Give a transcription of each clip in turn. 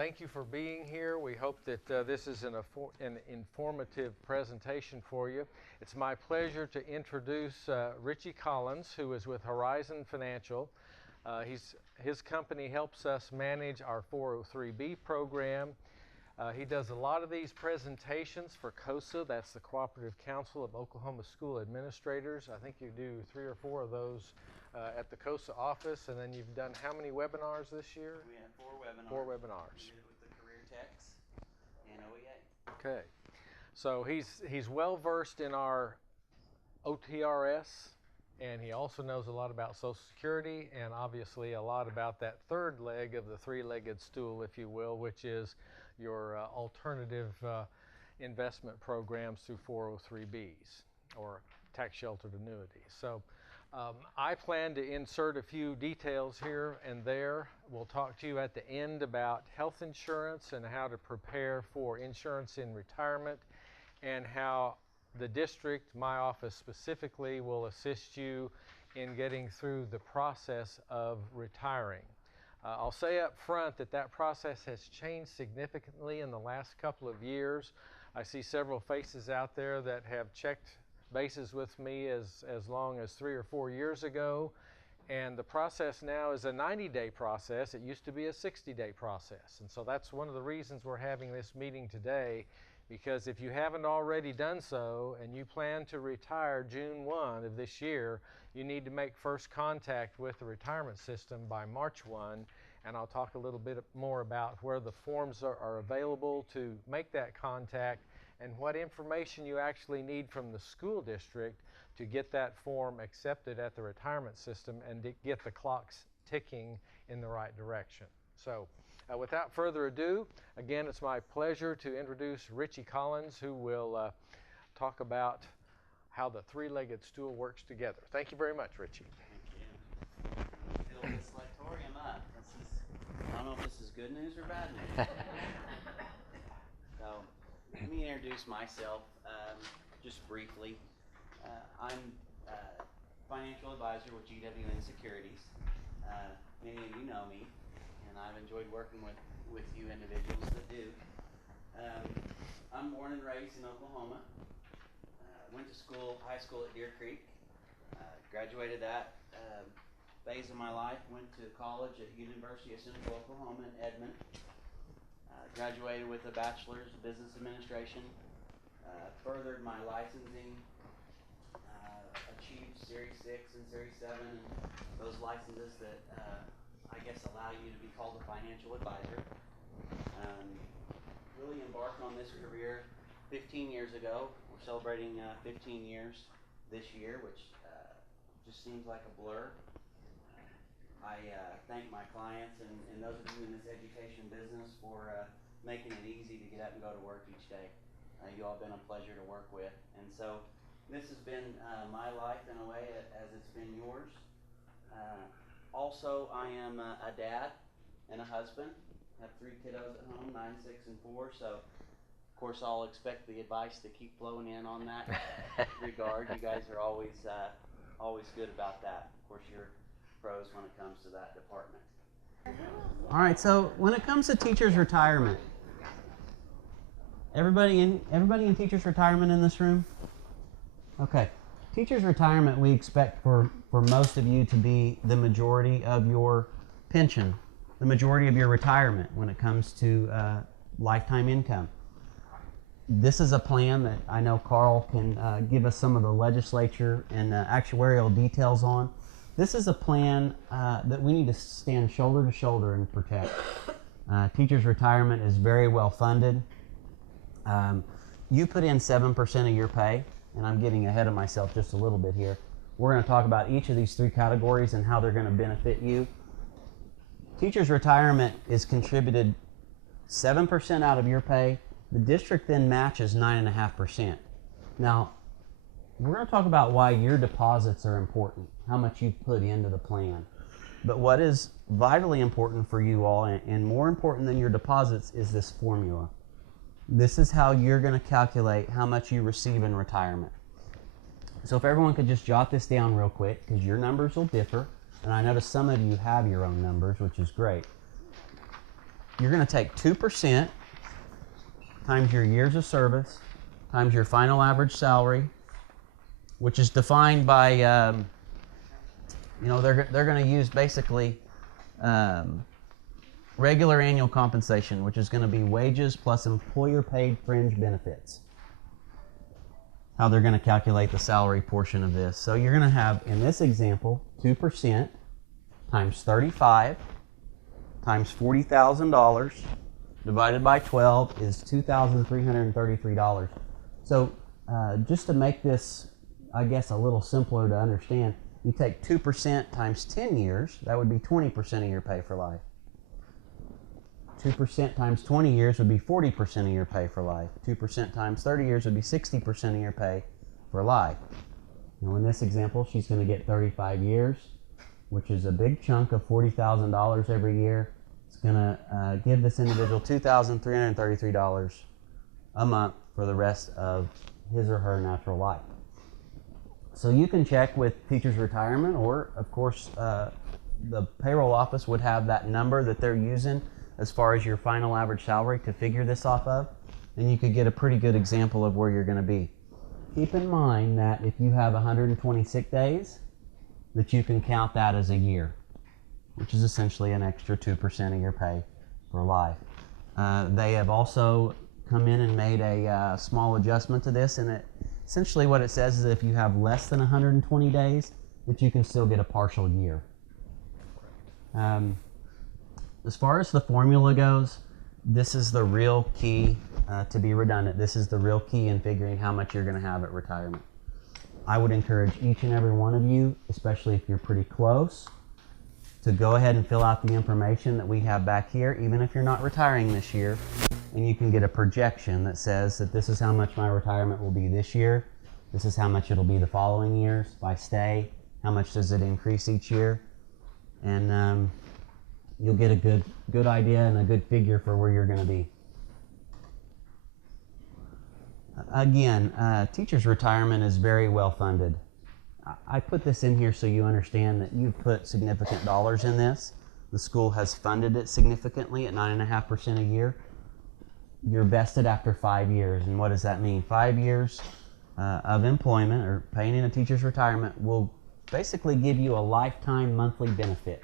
Thank you for being here. We hope that this is an informative presentation for you. It's my pleasure to introduce Richie Collins, who is with Horizon Financial. His company helps us manage our 403B program. He does a lot of these presentations for COSA, that's the Cooperative Council of Oklahoma School Administrators. I think you do 3 or 4 of those at the COSA office, and then you've done how many webinars this year? We had 4 webinars. 4 webinars. We did it with the Career Techs and OEA. Okay, so he's well versed in our OTRS, and he also knows a lot about Social Security and obviously a lot about that third leg of the 3-legged stool, if you will, which is your alternative investment programs through 403Bs or tax sheltered annuities. So I plan to insert a few details here and there. We'll talk to you at the end about health insurance and how to prepare for insurance in retirement, and how the district, my office specifically, will assist you in getting through the process of retiring. I'll say up front that process has changed significantly in the last couple of years. I see several faces out there that have checked bases with me as long as 3 or 4 years ago, and the process now is a 90-day process. It used to be a 60-day process, and so that's one of the reasons we're having this meeting today, because if you haven't already done so and you plan to retire June 1 of this year, you need to make first contact with the retirement system by March 1, and I'll talk a little bit more about where the forms are available to make that contact and what information you actually need from the school district to get that form accepted at the retirement system and to get the clocks ticking in the right direction. So without further ado, again, it's my pleasure to introduce Richie Collins, who will talk about how the 3-legged stool works together. Thank you very much, Richie. Thank you. Fill this lectorium up. I don't know if this is good news or bad news. So let me introduce myself just briefly. I'm a financial advisor with GWN Securities. Many of you know me, and I've enjoyed working with you individuals that do. I'm born and raised in Oklahoma. Went to high school at Deer Creek. Graduated that phase of my life. Went to college at University of Central Oklahoma in Edmond. Graduated with a bachelor's of business administration. Furthered my licensing. Achieved Series 6 and Series 7, and those licenses that I guess allow you to be called a financial advisor. Really embarked on this career 15 years ago. We're celebrating 15 years this year, which just seems like a blur. I thank my clients and those of you in this education business for making it easy to get up and go to work each day. You all have been a pleasure to work with, and so this has been my life in a way as it's been yours. Also, I am a dad and a husband. I have 3 kiddos at home, 9, 6, and 4. So, of course, I'll expect the advice to keep flowing in on that regard. You guys are always good about that. Of course, you're pros when it comes to that department. All right. So, when it comes to teachers' retirement, everybody in teachers' retirement in this room? Okay. Teachers' retirement, we expect for most of you to be the majority of your pension, the majority of your retirement when it comes to lifetime income. This is a plan that I know Carl can give us some of the legislature and actuarial details on. This is a plan that we need to stand shoulder to shoulder and protect. Teachers' retirement is very well funded. You put in 7% of your pay, and I'm getting ahead of myself just a little bit here. We're going to talk about each of these 3 categories and how they're going to benefit you. Teachers' retirement is contributed 7% out of your pay. The district then matches 9.5%. Now, we're going to talk about why your deposits are important, how much you put into the plan. But what is vitally important for you all, and more important than your deposits, is this formula. This is how you're going to calculate how much you receive in retirement. So if everyone could just jot this down real quick, because your numbers will differ, and I notice some of you have your own numbers, which is great. you're going to take 2% times your years of service times your final average salary, which is defined by, they're going to use basically regular annual compensation, which is going to be wages plus employer-paid fringe benefits. How they're going to calculate the salary portion of this. So you're going to have, in this example, 2% times 35 times $40,000 divided by 12 is $2,333. So just to make this, I guess, a little simpler to understand, you take 2% times 10 years, that would be 20% of your pay for life. 2% times 20 years would be 40% of your pay for life. 2% times 30 years would be 60% of your pay for life. Now in this example, she's going to get 35 years, which is a big chunk of $40,000 every year. It's going to give this individual $2,333 a month for the rest of his or her natural life. So you can check with Teachers Retirement, or of course the payroll office would have that number that they're using as far as your final average salary to figure this off of, and you could get a pretty good example of where you're going to be. Keep in mind that if you have 120 sick days, that you can count that as a year, which is essentially an extra 2% of your pay for life. They have also come in and made a small adjustment to this, and essentially what it says is that if you have less than 120 days, that you can still get a partial year. As far as the formula goes, this is the real key, to be redundant, this is the real key in figuring how much you're going to have at retirement. I would encourage each and every one of you, especially if you're pretty close, to go ahead and fill out the information that we have back here, even if you're not retiring this year, and you can get a projection that says that this is how much my retirement will be this year, this is how much it'll be the following years if I stay, how much does it increase each year, and you'll get a good idea and a good figure for where you're going to be. Again, Teachers Retirement is very well funded. I put this in here so you understand that you've put significant dollars in this. The school has funded it significantly at 9.5% a year. You're vested after 5 years, and what does that mean? 5 years of employment or paying in a teacher's retirement will basically give you a lifetime monthly benefit.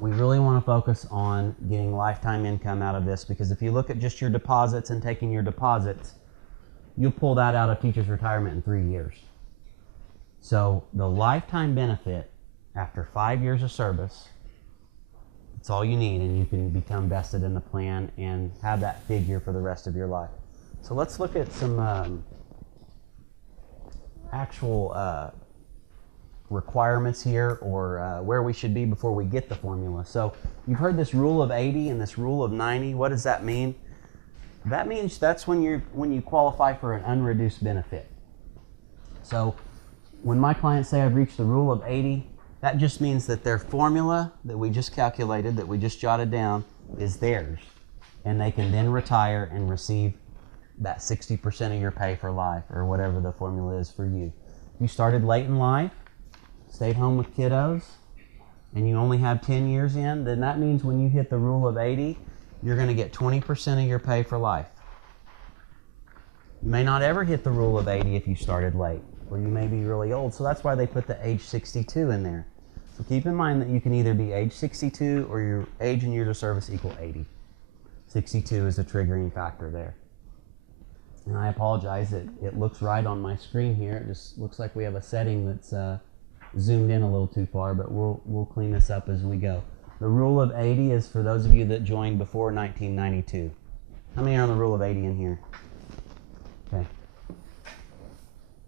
We really want to focus on getting lifetime income out of this, because if you look at just your deposits and taking your deposits, you'll pull that out of teacher's retirement in 3 years. So the lifetime benefit after 5 years of service, it's all you need, and you can become vested in the plan and have that figure for the rest of your life. So let's look at some actual requirements here, or where we should be before we get the formula. So you've heard this rule of 80 and this rule of 90. What does that mean? That means that's when you qualify for an unreduced benefit. So when my clients say I've reached the rule of 80, that just means that their formula that we just calculated, that we just jotted down, is theirs, and they can then retire and receive that 60% of your pay for life, or whatever the formula is for you. If you started late in life, stayed home with kiddos, and you only have 10 years in, then that means when you hit the rule of 80, you're going to get 20% of your pay for life. You may not ever hit the rule of 80 if you started late, or you may be really old, so that's why they put the age 62 in there. So keep in mind that you can either be age 62 or your age and years of service equal 80. 62 is a triggering factor there. And I apologize, it looks right on my screen here. It just looks like we have a setting that's zoomed in a little too far, but we'll clean this up as we go. The rule of 80 is for those of you that joined before 1992. How many are on the rule of 80 in here? Okay.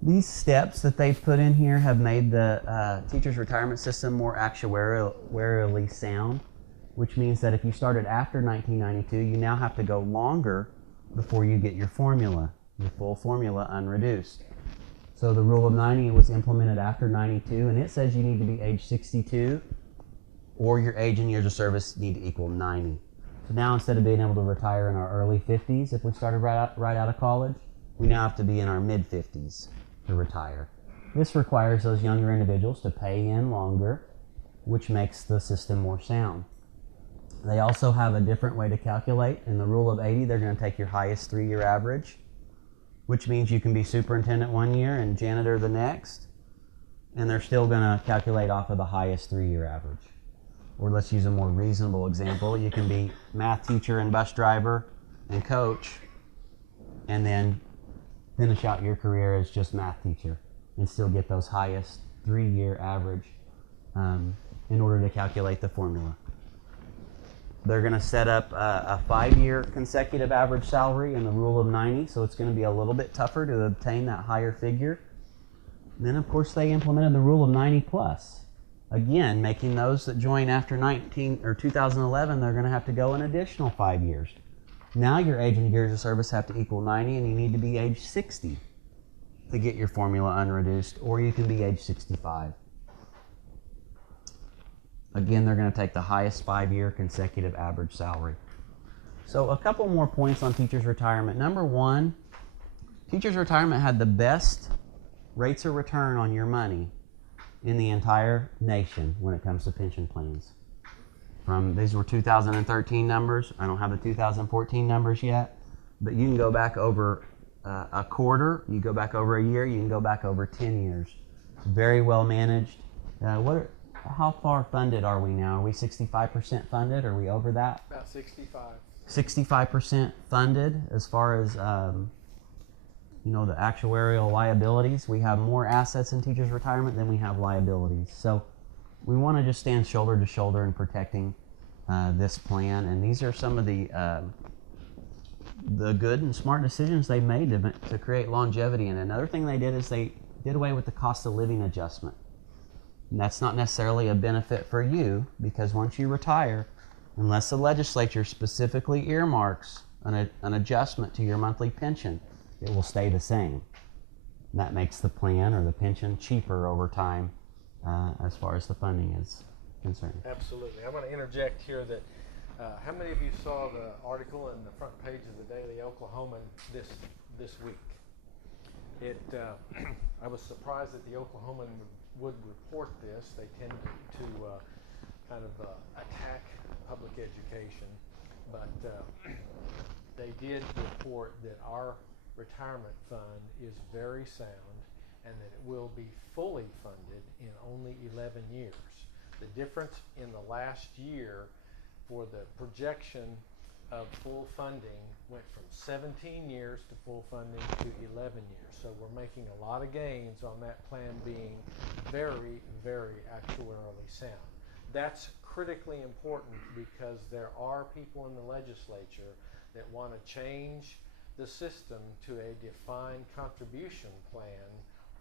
These steps that they've put in here have made the teacher's retirement system more actuarially sound, which means that if you started after 1992, you now have to go longer before you get your formula, your full formula unreduced. So the rule of 90 was implemented after 92, and it says you need to be age 62, or your age and years of service need to equal 90. So now instead of being able to retire in our early 50s if we started right out of college, we now have to be in our mid-50s to retire. This requires those younger individuals to pay in longer, which makes the system more sound. They also have a different way to calculate. In the rule of 80, they're going to take your highest 3-year average, which means you can be superintendent 1 year and janitor the next, and they're still going to calculate off of the highest 3-year average. Or let's use a more reasonable example. You can be math teacher and bus driver and coach, and then finish out your career as just math teacher and still get those highest 3-year average in order to calculate the formula. They're going to set up a 5-year consecutive average salary in the rule of 90, so it's going to be a little bit tougher to obtain that higher figure. And then, of course, they implemented the rule of 90 plus. Again, making those that join after 2011, they're going to have to go an additional 5 years. Now your age and years of service have to equal 90, and you need to be age 60 to get your formula unreduced, or you can be age 65. Again, they're going to take the highest 5-year consecutive average salary. So a couple more points on teachers' retirement. Number one, teachers' retirement had the best rates of return on your money in the entire nation when it comes to pension plans. These were 2013 numbers. I don't have the 2014 numbers yet, but you can go back over a quarter, you go back over a year, you can go back over 10 years. It's very well managed. How far funded are we now? Are we 65% funded? Are we over that? About 65. 65% funded as far as the actuarial liabilities. We have more assets in teachers' retirement than we have liabilities. So we want to just stand shoulder to shoulder in protecting this plan. And these are some of the good and smart decisions they made to create longevity. And another thing they did is they did away with the cost of living adjustment. And that's not necessarily a benefit for you, because once you retire, unless the legislature specifically earmarks an adjustment to your monthly pension, it will stay the same. And that makes the plan or the pension cheaper over time as far as the funding is concerned. Absolutely. I want to interject here that how many of you saw the article in the front page of the Daily Oklahoman this week? I was surprised that the Oklahoman would report this. They tend to kind of attack public education, but they did report that our retirement fund is very sound and that it will be fully funded in only 11 years. The difference in the last year for the projection of full funding went from 17 years to full funding to 11 years. So we're making a lot of gains on that plan being very, very actuarially sound. That's critically important because there are people in the legislature that want to change the system to a defined contribution plan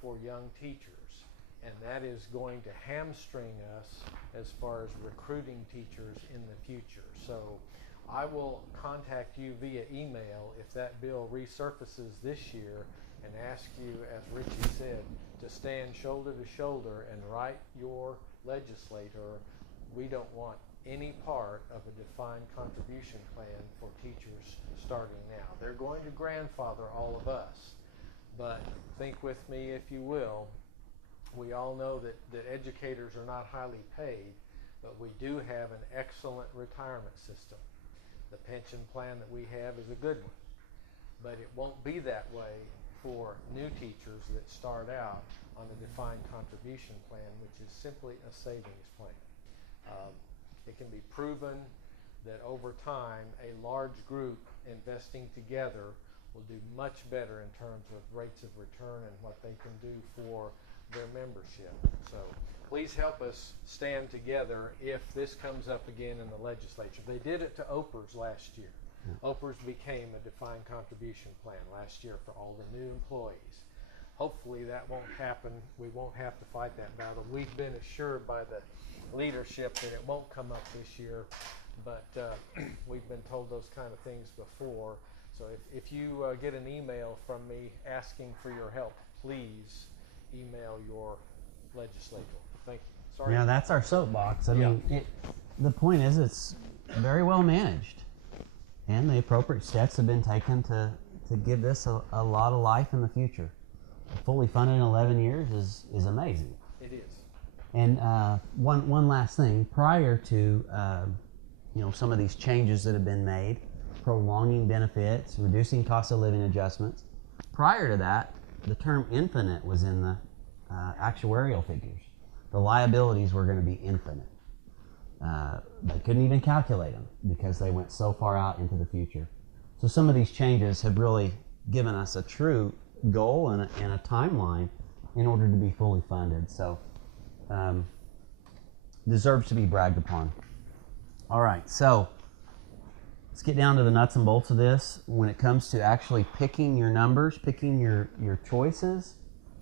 for young teachers. And that is going to hamstring us as far as recruiting teachers in the future. So I will contact you via email if that bill resurfaces this year and ask you, as Richie said, to stand shoulder to shoulder and write your legislator. We don't want any part of a defined contribution plan for teachers starting now. They're going to grandfather all of us, but think with me if you will. We all know that educators are not highly paid, but we do have an excellent retirement system. The pension plan that we have is a good one, but it won't be that way for new teachers that start out on a defined contribution plan, which is simply a savings plan. It can be proven that over time, a large group investing together will do much better in terms of rates of return and what they can do for their membership. So please help us stand together if this comes up again in the legislature. They did it to OPERS last year. OPERS became a defined contribution plan last year for all the new employees. Hopefully that won't happen. We won't have to fight that battle. We've been assured by the leadership that it won't come up this year, but we've been told those kind of things before. So if you get an email from me asking for your help, please email your legislator. Thank you. Sorry. Yeah, that's our soapbox. I mean, the point is it's very well managed, and the appropriate steps have been taken to give this a lot of life in the future. Fully funded in 11 years is amazing. It is. And one last thing, prior to some of these changes that have been made, prolonging benefits, reducing cost of living adjustments. Prior to that, the term infinite was in the actuarial figures. The liabilities were going to be infinite. They couldn't even calculate them because they went so far out into the future. So some of these changes have really given us a true goal and a timeline in order to be fully funded. So deserves to be bragged upon. All right, so let's get down to the nuts and bolts of this. When it comes to actually picking your numbers, picking your choices,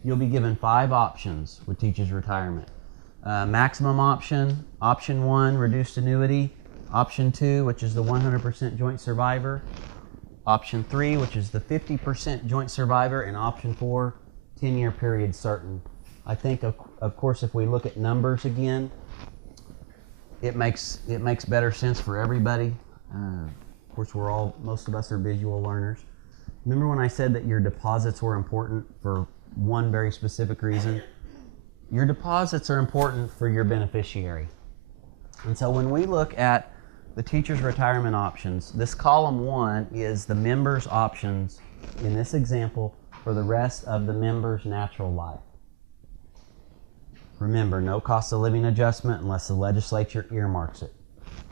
you'll be given 5 options with Teachers Retirement. Maximum option, option 1, reduced annuity, option 2, which is the 100% joint survivor, option 3, which is the 50% joint survivor, and option 4, 10-year period certain. I think, of course, if we look at numbers again, it makes better sense for everybody. Of course, most of us are visual learners. Remember when I said that your deposits were important for one very specific reason? Your deposits are important for your beneficiary. And so when we look at the teacher's retirement options, this column 1 is the member's options, in this example, for the rest of the member's natural life. Remember, no cost of living adjustment unless the legislature earmarks it.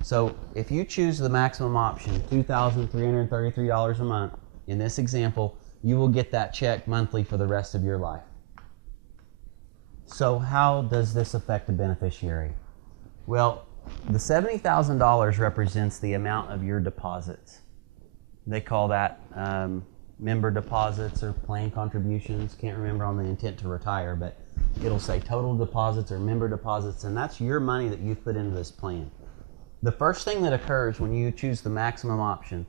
So if you choose the maximum option, $2,333 a month, in this example, you will get that check monthly for the rest of your life. So how does this affect the beneficiary? Well, the $70,000 represents the amount of your deposits. They call that member deposits or plan contributions. Can't remember on the intent to retire, but it'll say total deposits or member deposits, and that's your money that you've put into this plan. The first thing that occurs when you choose the maximum option,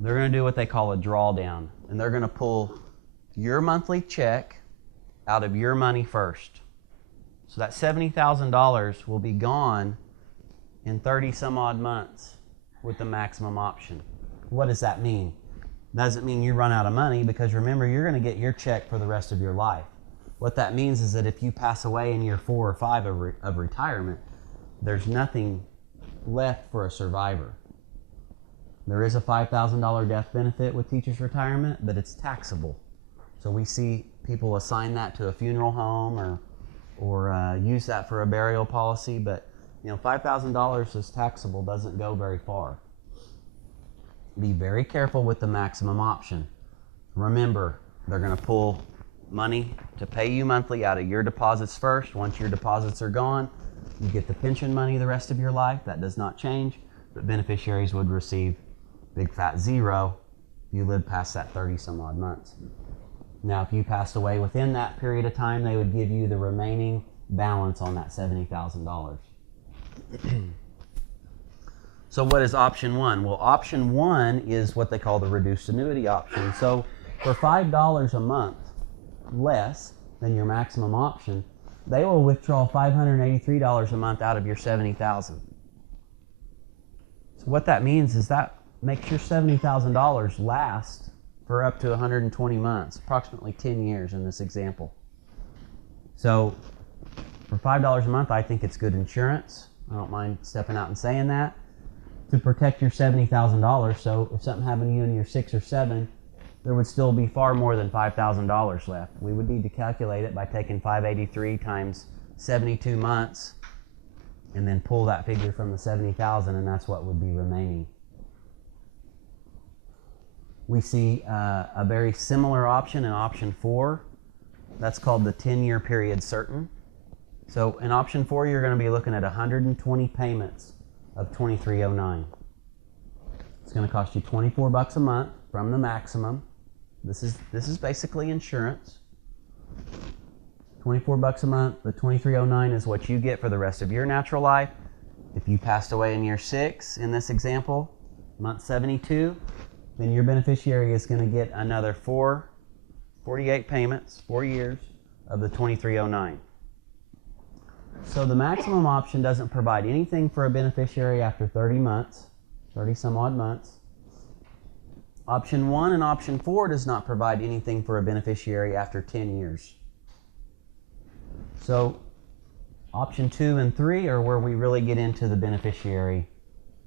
they're going to do what they call a drawdown, and they're going to pull your monthly check out of your money first. So that $70,000 will be gone in 30 some odd months with the maximum option. What does that mean? Doesn't mean you run out of money, because remember, you're going to get your check for the rest of your life. What that means is that if you pass away in year 4 or 5 of retirement, there's nothing left for a survivor. There is a $5,000 death benefit with teachers' retirement, but it's taxable. So we see people assign that to a funeral home or use that for a burial policy, but $5,000 is taxable, doesn't go very far. Be very careful with the maximum option. Remember, they're going to pull money to pay you monthly out of your deposits first. Once your deposits are gone, you get the pension money the rest of your life. That does not change, but beneficiaries would receive big fat zero if you lived past that 30 some odd months. Now, if you passed away within that period of time, they would give you the remaining balance on that $70,000. So what is option 1? Well, option 1 is what they call the reduced annuity option. So for $5 a month less than your maximum option, they will withdraw $583 a month out of your $70,000. So what that means is that makes your $70,000 last for up to 120 months, approximately 10 years in this example. So for $5 a month, I think it's good insurance. I don't mind stepping out and saying that, to protect your $70,000. So if something happened to you in year 6 or 7, there would still be far more than $5,000 left. We would need to calculate it by taking 583 times 72 months and then pull that figure from the 70,000, and that's what would be remaining. We see a very similar option in option 4. That's called the 10-year period certain. So in option 4, you're going to be looking at 120 payments of $23.09. It's going to cost you $24 a month from the maximum. This is basically insurance. $24 a month. The $23.09 is what you get for the rest of your natural life. If you passed away in year 6, in this example, month 72, then your beneficiary is going to get another 48 payments, 4 years of the $23.09. So the maximum option doesn't provide anything for a beneficiary after 30 months, 30 some odd months. Option 1 and option 4 does not provide anything for a beneficiary after 10 years. So option 2 and 3 are where we really get into the beneficiary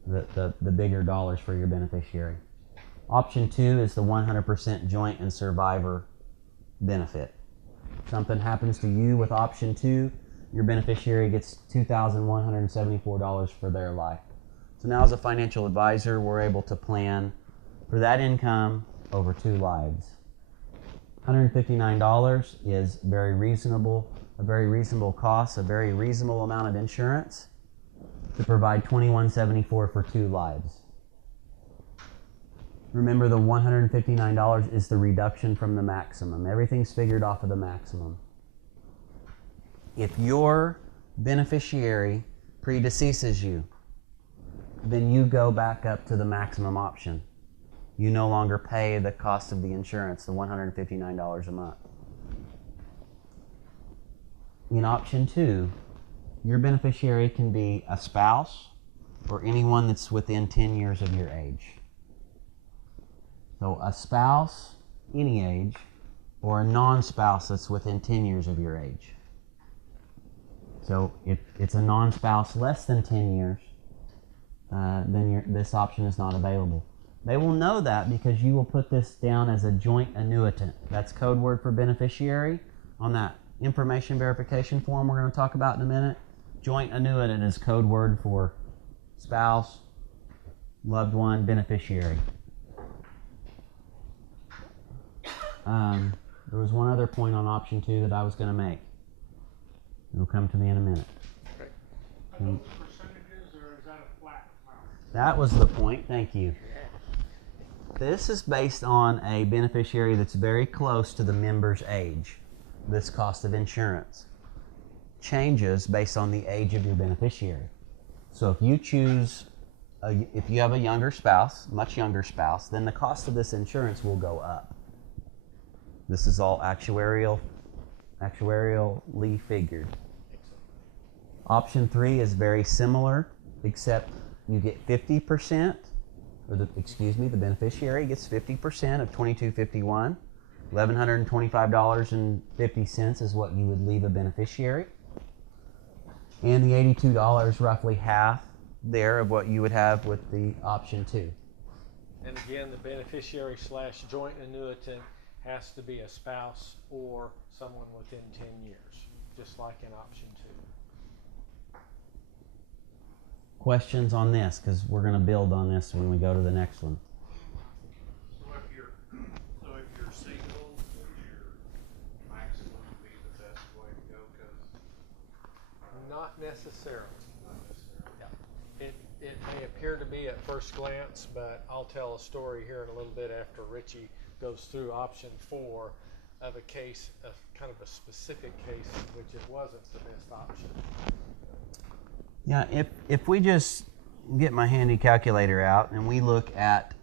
the bigger dollars for your beneficiary. Option 2 is the 100% joint and survivor benefit. Something happens to you with option 2, your beneficiary gets $2,174 for their life. So now as a financial advisor, we're able to plan for that income over 2 lives. $159 is very reasonable, a very reasonable cost, a very reasonable amount of insurance to provide $2,174 for 2 lives. Remember, the $159 is the reduction from the maximum. Everything's figured off of the maximum. If your beneficiary predeceases you, then you go back up to the maximum option. You no longer pay the cost of the insurance, the $159 a month. In option 2, your beneficiary can be a spouse or anyone that's within 10 years of your age. So a spouse, any age, or a non-spouse that's within 10 years of your age. So if it's a non-spouse less than 10 years, then this option is not available. They will know that because you will put this down as a joint annuitant. That's code word for beneficiary on that information verification form we're going to talk about in a minute. Joint annuitant is code word for spouse, loved one, beneficiary. There was one other point on option 2 that I was going to make. It'll come to me in a minute. Are those percentages, or is that a flat amount? That was the point. Thank you. This is based on a beneficiary that's very close to the member's age. This cost of insurance changes based on the age of your beneficiary. So if you choose, if you have a younger spouse, much younger spouse, then the cost of this insurance will go up. This is all actuarially figured. Option 3 is very similar, except you get 50%, or the beneficiary gets 50% of $2,251. $1,125.50 is what you would leave a beneficiary. And the $82, roughly half there of what you would have with the option 2. And again, the beneficiary / joint annuitant has to be a spouse or someone within 10 years, just like in option 2. Questions on this? Because we're going to build on this when we go to the next one. So if you're single, would your maximum be the best way to go? Not necessarily. Yeah. It may appear to be at first glance, but I'll tell a story here in a little bit after Richie goes through option 4 of a case, of kind of a specific case in which it wasn't the best option. Yeah, if we just get my handy calculator out and we look at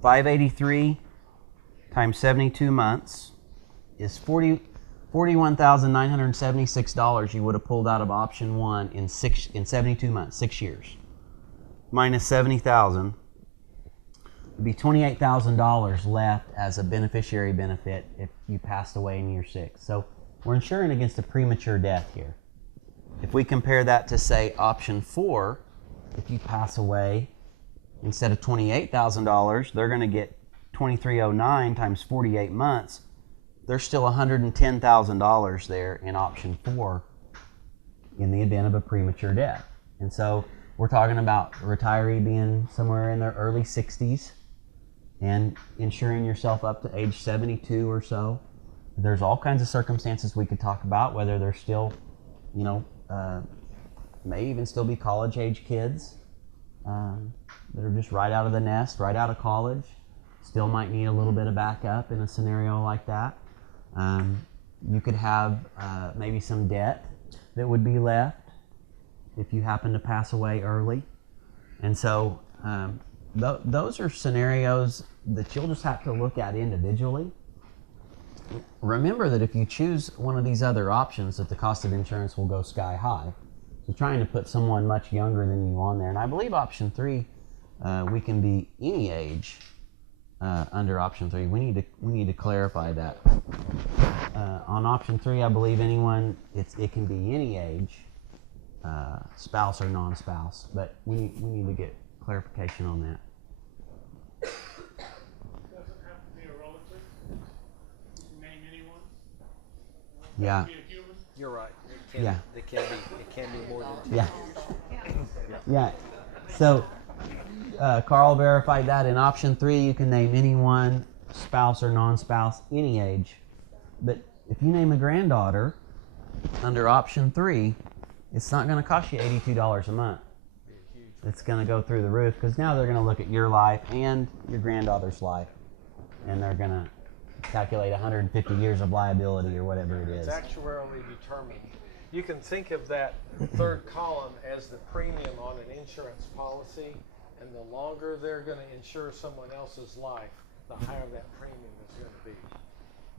583 times 72 months is $41,976 you would have pulled out of option 1 in 72 months, 6 years. Minus $70,000 would be $28,000 left as a beneficiary benefit if you passed away in year 6. So we're insuring against a premature death here. If we compare that to, say, option 4, if you pass away, instead of $28,000, they're going to get $2,309 times 48 months. There's still $110,000 there in option 4 in the event of a premature death. And so we're talking about a retiree being somewhere in their early 60s and insuring yourself up to age 72 or so. There's all kinds of circumstances we could talk about, whether they're still, may even still be college-age kids that are just right out of the nest, right out of college. Still might need a little bit of backup in a scenario like that. You could have maybe some debt that would be left if you happen to pass away early. And so those are scenarios that you'll just have to look at individually. Remember that if you choose one of these other options, that the cost of insurance will go sky high. So trying to put someone much younger than you on there, and I believe option 3, we can be any age under option 3. We need to clarify that. On option 3, I believe it can be any age, spouse or non-spouse, but we need to get clarification on that. Doesn't have to be a relative. Name anyone. Yeah. Be a human. You're right. Yeah. It can be more than two. Yeah. Yeah. So, Carl verified that in option 3, you can name anyone, spouse or non-spouse, any age. But if you name a granddaughter under option 3, it's not going to cost you $82 a month. It's going to go through the roof because now they're going to look at your life and your granddaughter's life, and they're going to calculate 150 years of liability or whatever it is. It's actuarially determined. You can think of that third column as the premium on an insurance policy, and the longer they're going to insure someone else's life, the higher that premium is going to be.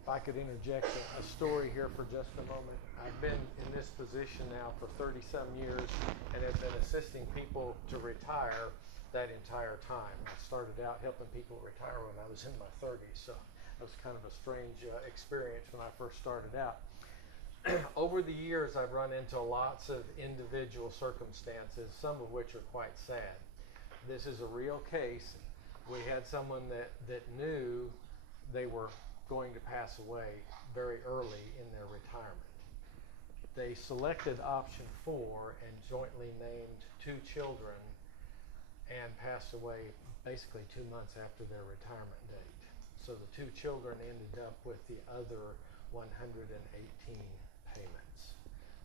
If I could interject a story here for just a moment. I've been in this position now for 30-some years and have been assisting people to retire that entire time. I started out helping people retire when I was in my 30s, so that was kind of a strange experience when I first started out. Over the years, I've run into lots of individual circumstances, some of which are quite sad. This is a real case. We had someone that knew they were going to pass away very early in their retirement. They selected option 4 and jointly named 2 children and passed away basically 2 months after their retirement date. So the 2 children ended up with the other 118 payments.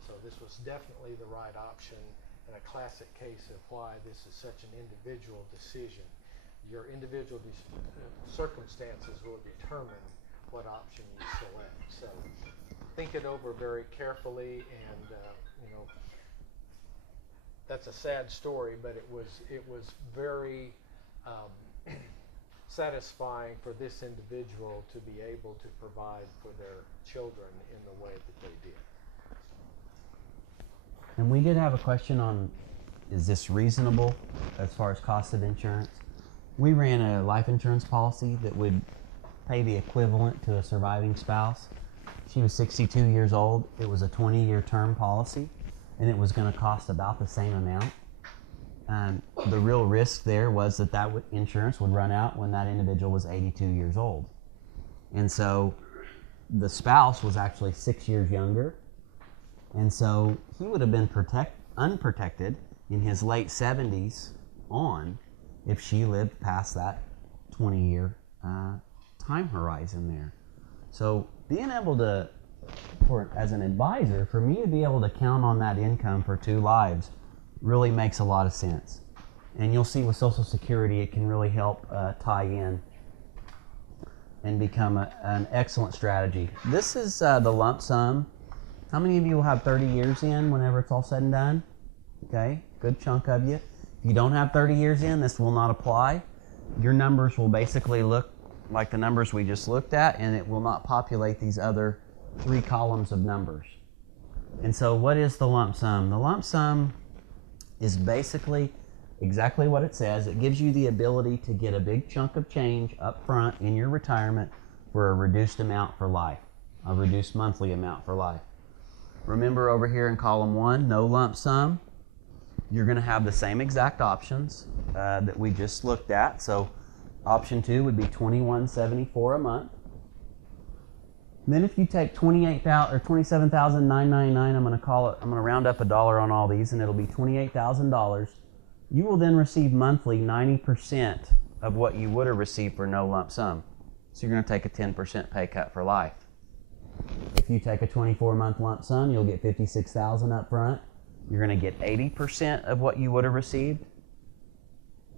So this was definitely the right option and a classic case of why this is such an individual decision. Your individual circumstances will determine what option you select. So think it over very carefully, and that's a sad story, but it was very satisfying for this individual to be able to provide for their children in the way that they did. And we did have a question on, is this reasonable as far as cost of insurance? We ran a life insurance policy that would pay the equivalent to a surviving spouse. She was 62 years old. It was a 20-year term policy, and it was going to cost about the same amount. The real risk there was that insurance would run out when that individual was 82 years old. And so the spouse was actually 6 years younger, and so he would have been unprotected in his late 70s on if she lived past that 20-year time horizon there. So being able to, as an advisor, for me to be able to count on that income for 2 lives really makes a lot of sense. And you'll see with Social Security, it can really help tie in and become an excellent strategy. This is the lump sum. How many of you will have 30 years in whenever it's all said and done? Okay, good chunk of you. If you don't have 30 years in, this will not apply. Your numbers will basically look like the numbers we just looked at, and it will not populate these other 3 columns of numbers. And so what is the lump sum? The lump sum is basically exactly what it says. It gives you the ability to get a big chunk of change up front in your retirement for a reduced amount for life, a reduced monthly amount for life. Remember over here in column 1, no lump sum. You're going to have the same exact options that we just looked at. So option 2 would be $21.74 a month. Then if you take $28,000 or $27,999, I'm going to round up $1 on all these, and it'll be $28,000. You will then receive monthly 90% of what you would have received for no lump sum. So you're going to take a 10% pay cut for life. If you take a 24-month lump sum, you'll get $56,000 up front. You're going to get 80% of what you would have received,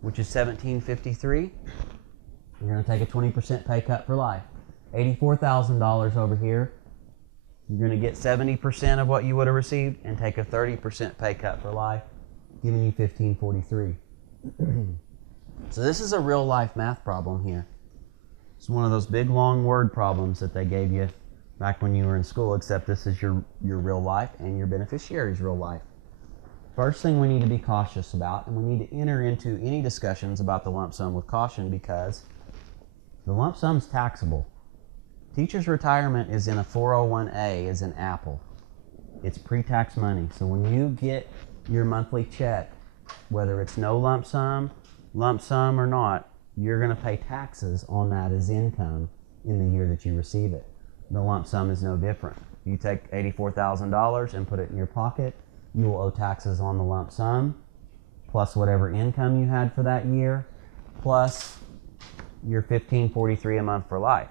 which is $1,753. You're going to take a 20% pay cut for life. $84,000 over here. You're going to get 70% of what you would have received and take a 30% pay cut for life, giving you $1,543. So this is a real life math problem here. It's one of those big long word problems that they gave you back when you were in school, except this is your real life and your beneficiary's real life. First thing we need to be cautious about, and we need to enter into any discussions about the lump sum with caution, because the lump sum is taxable. Teacher's retirement is in a 401A, is an Apple. It's pre-tax money. So when you get your monthly check, whether it's no lump sum or not, you're going to pay taxes on that as income in the year that you receive it. The lump sum is no different. You take $84,000 and put it in your pocket, you will owe taxes on the lump sum, plus whatever income you had for that year, plus your $1,543 a month for life.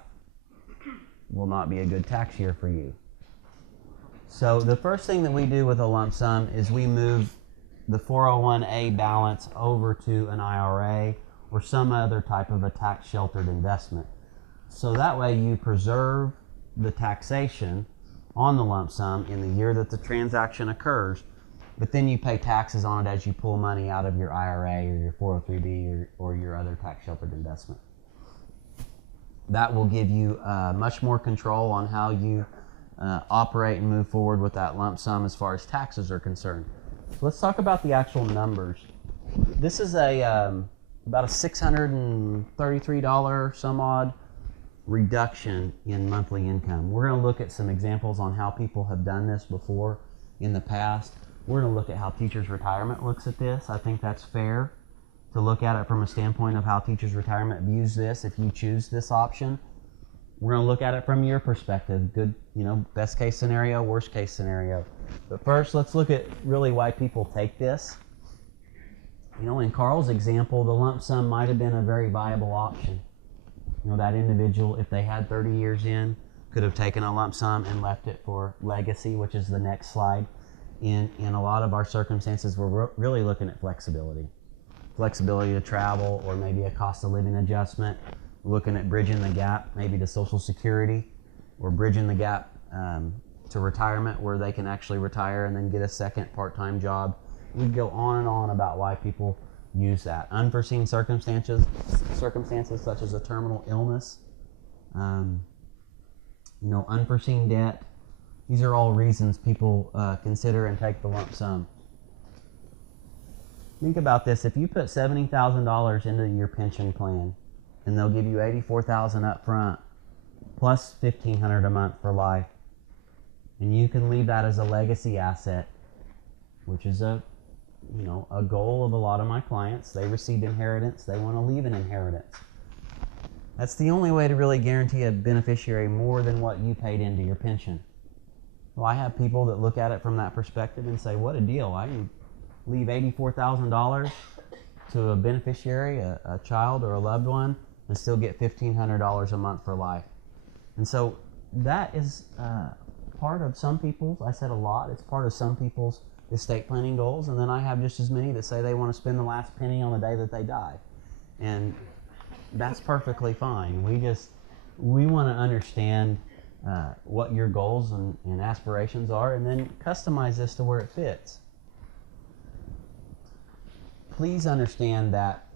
Will not be a good tax year for you. So the first thing that we do with a lump sum is we move the 401A balance over to an IRA or some other type of a tax sheltered investment. So that way you preserve the taxation on the lump sum in the year that the transaction occurs, but then you pay taxes on it as you pull money out of your IRA or your 403B or your other tax sheltered investment. That will give you much more control on how you operate and move forward with that lump sum as far as taxes are concerned. So let's talk about the actual numbers. This is about a $633 some odd reduction in monthly income. We're going to look at some examples on how people have done this before in the past. We're going to look at how Teachers Retirement looks at this. I think that's fair to look at it from a standpoint of how Teachers Retirement views this if you choose this option. We're going to look at it from your perspective, good, best case scenario, worst case scenario. But first, let's look at really why people take this. In Carl's example, the lump sum might have been a very viable option. That individual, if they had 30 years in, could have taken a lump sum and left it for legacy, which is the next slide. In a lot of our circumstances, we're really looking at flexibility. Flexibility to travel, or maybe a cost of living adjustment, looking at bridging the gap maybe to Social Security, or bridging the gap to retirement where they can actually retire and then get a second part-time job. We go on and on about why people use that. Unforeseen circumstances such as a terminal illness, unforeseen debt. These are all reasons people consider and take the lump sum. Think about this. If you put $70,000 into your pension plan, and they'll give you $84,000 up front, plus $1,500 a month for life, and you can leave that as a legacy asset, which is a goal of a lot of my clients. They received inheritance. They want to leave an inheritance. That's the only way to really guarantee a beneficiary more than what you paid into your pension. Well, I have people that look at it from that perspective and say, what a deal. I can leave $84,000 to a beneficiary, a child or a loved one, and still get $1,500 a month for life. And so that is part of some people's, I said a lot, it's part of some people's estate planning goals. And then I have just as many that say they want to spend the last penny on the day that they die. And that's perfectly fine. We want to understand what your goals and aspirations are, and then customize this to where it fits. Please understand that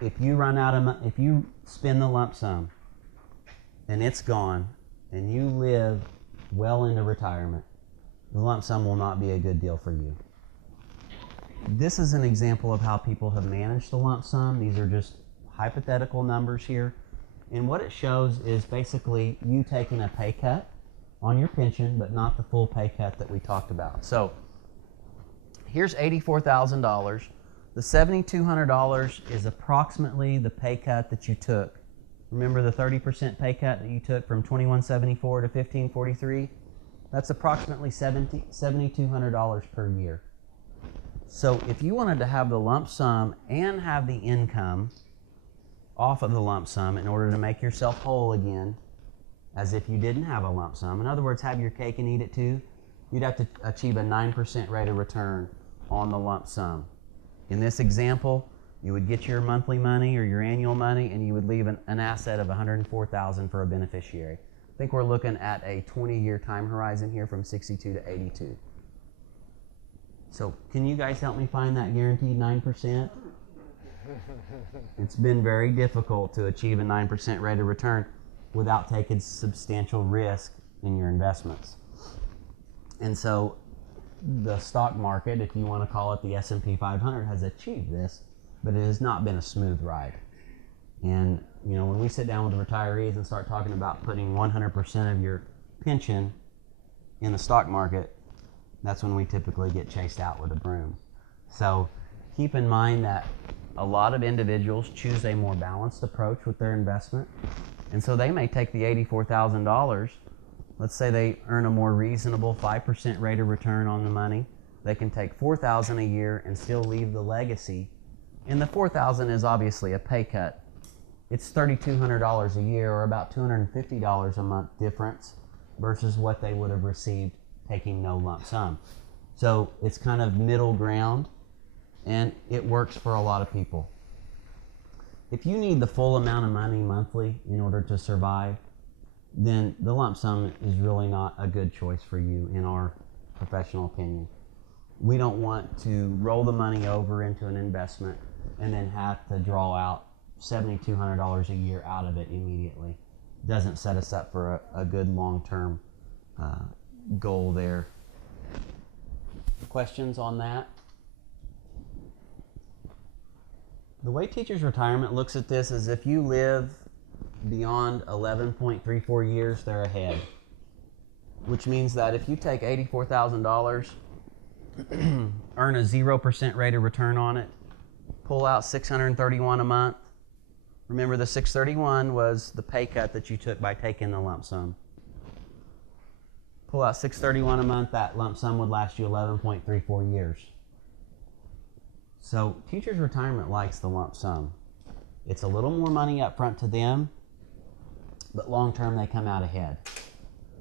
if you spend the lump sum and it's gone and you live well into retirement, the lump sum will not be a good deal for you. This is an example of how people have managed the lump sum. These are just hypothetical numbers here. And what it shows is basically you taking a pay cut on your pension, but not the full pay cut that we talked about. So here's $84,000. The $7,200 is approximately the pay cut that you took. Remember the 30% pay cut that you took from $2,174 to $1,543? That's approximately $7,200 per year. So if you wanted to have the lump sum and have the income off of the lump sum in order to make yourself whole again, as if you didn't have a lump sum, in other words, have your cake and eat it too, you'd have to achieve a 9% rate of return on the lump sum. In this example, you would get your monthly money or your annual money, and you would leave an asset of $104,000 for a beneficiary. I think we're looking at a 20-year time horizon here from 62 to 82. So can you guys help me find that guaranteed 9%? It's been very difficult to achieve a 9% rate of return without taking substantial risk in your investments. And so the stock market, if you want to call it the S&P 500, has achieved this, but it has not been a smooth ride. And when we sit down with the retirees and start talking about putting 100% of your pension in the stock market, that's when we typically get chased out with a broom. So keep in mind that a lot of individuals choose a more balanced approach with their investment. And so they may take the $84,000. Let's say they earn a more reasonable 5% rate of return on the money. They can take $4,000 a year and still leave the legacy. And the $4,000 is obviously a pay cut. It's $3,200 a year, or about $250 a month difference versus what they would have received taking no lump sum. So it's kind of middle ground, and it works for a lot of people. If you need the full amount of money monthly in order to survive, then the lump sum is really not a good choice for you, in our professional opinion. We don't want to roll the money over into an investment and then have to draw out $7,200 a year out of it immediately. Doesn't set us up for a good long-term goal there. Questions on that? The way Teachers Retirement looks at this is if you live beyond 11.34 years, they're ahead. Which means that if you take $84,000, earn a 0% rate of return on it, pull out $631 a month. Remember, the $631 was the pay cut that you took by taking the lump sum. Pull out $631 a month, that lump sum would last you 11.34 years. So Teachers Retirement likes the lump sum. It's a little more money up front to them, but long term they come out ahead.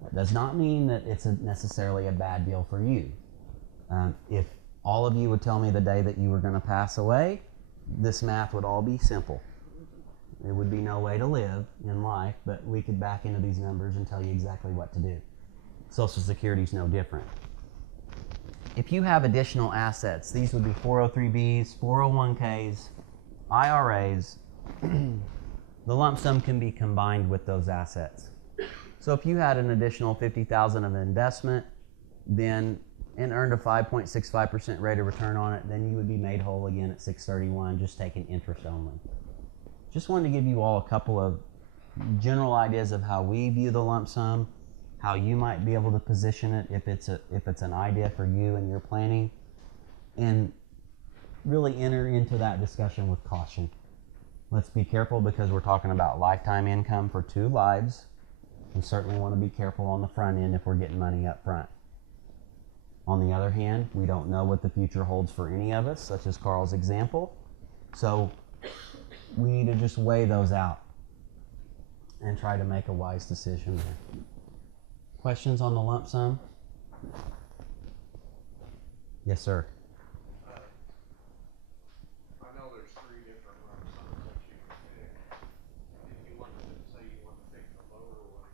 That does not mean that it's necessarily a bad deal for you. If all of you would tell me the day that you were going to pass away, this math would all be simple. There would be no way to live in life, but we could back into these numbers and tell you exactly what to do. Social Security is no different. If you have additional assets, these would be 403Bs, 401Ks, IRAs, the lump sum can be combined with those assets. So if you had an additional $50,000 of investment, then and earned a 5.65% rate of return on it, then you would be made whole again at $631, just taking interest only. Just wanted to give you all a couple of general ideas of how we view the lump sum, how you might be able to position it if it's an idea for you and your planning, and really enter into that discussion with caution. Let's be careful because we're talking about lifetime income for 2 lives. We certainly want to be careful on the front end if we're getting money up front. On the other hand, we don't know what the future holds for any of us, such as Carl's example. So we need to just weigh those out and try to make a wise decision there. Questions on the lump sum? Yes, sir. I know there's 3 different lump sums that you can pick. If you wanted to say you want to pick the lower one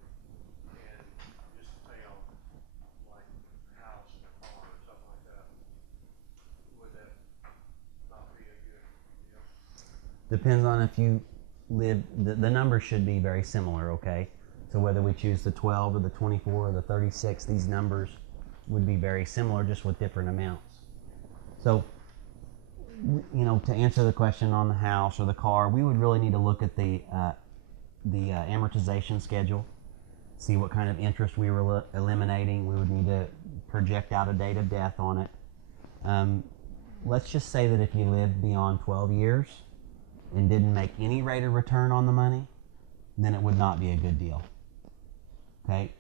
and just pay off like house and a car or something like that, would that not be a good deal? Depends on if you live, the numbers should be very similar, okay? So whether we choose the 12 or the 24 or the 36, these numbers would be very similar, just with different amounts. So, you know, to answer the question on the house or the car, we would really need to look at the amortization schedule, see what kind of interest we were eliminating. We would need to project out a date of death on it. Let's just say that if you lived beyond 12 years and didn't make any rate of return on the money, then it would not be a good deal. Okay?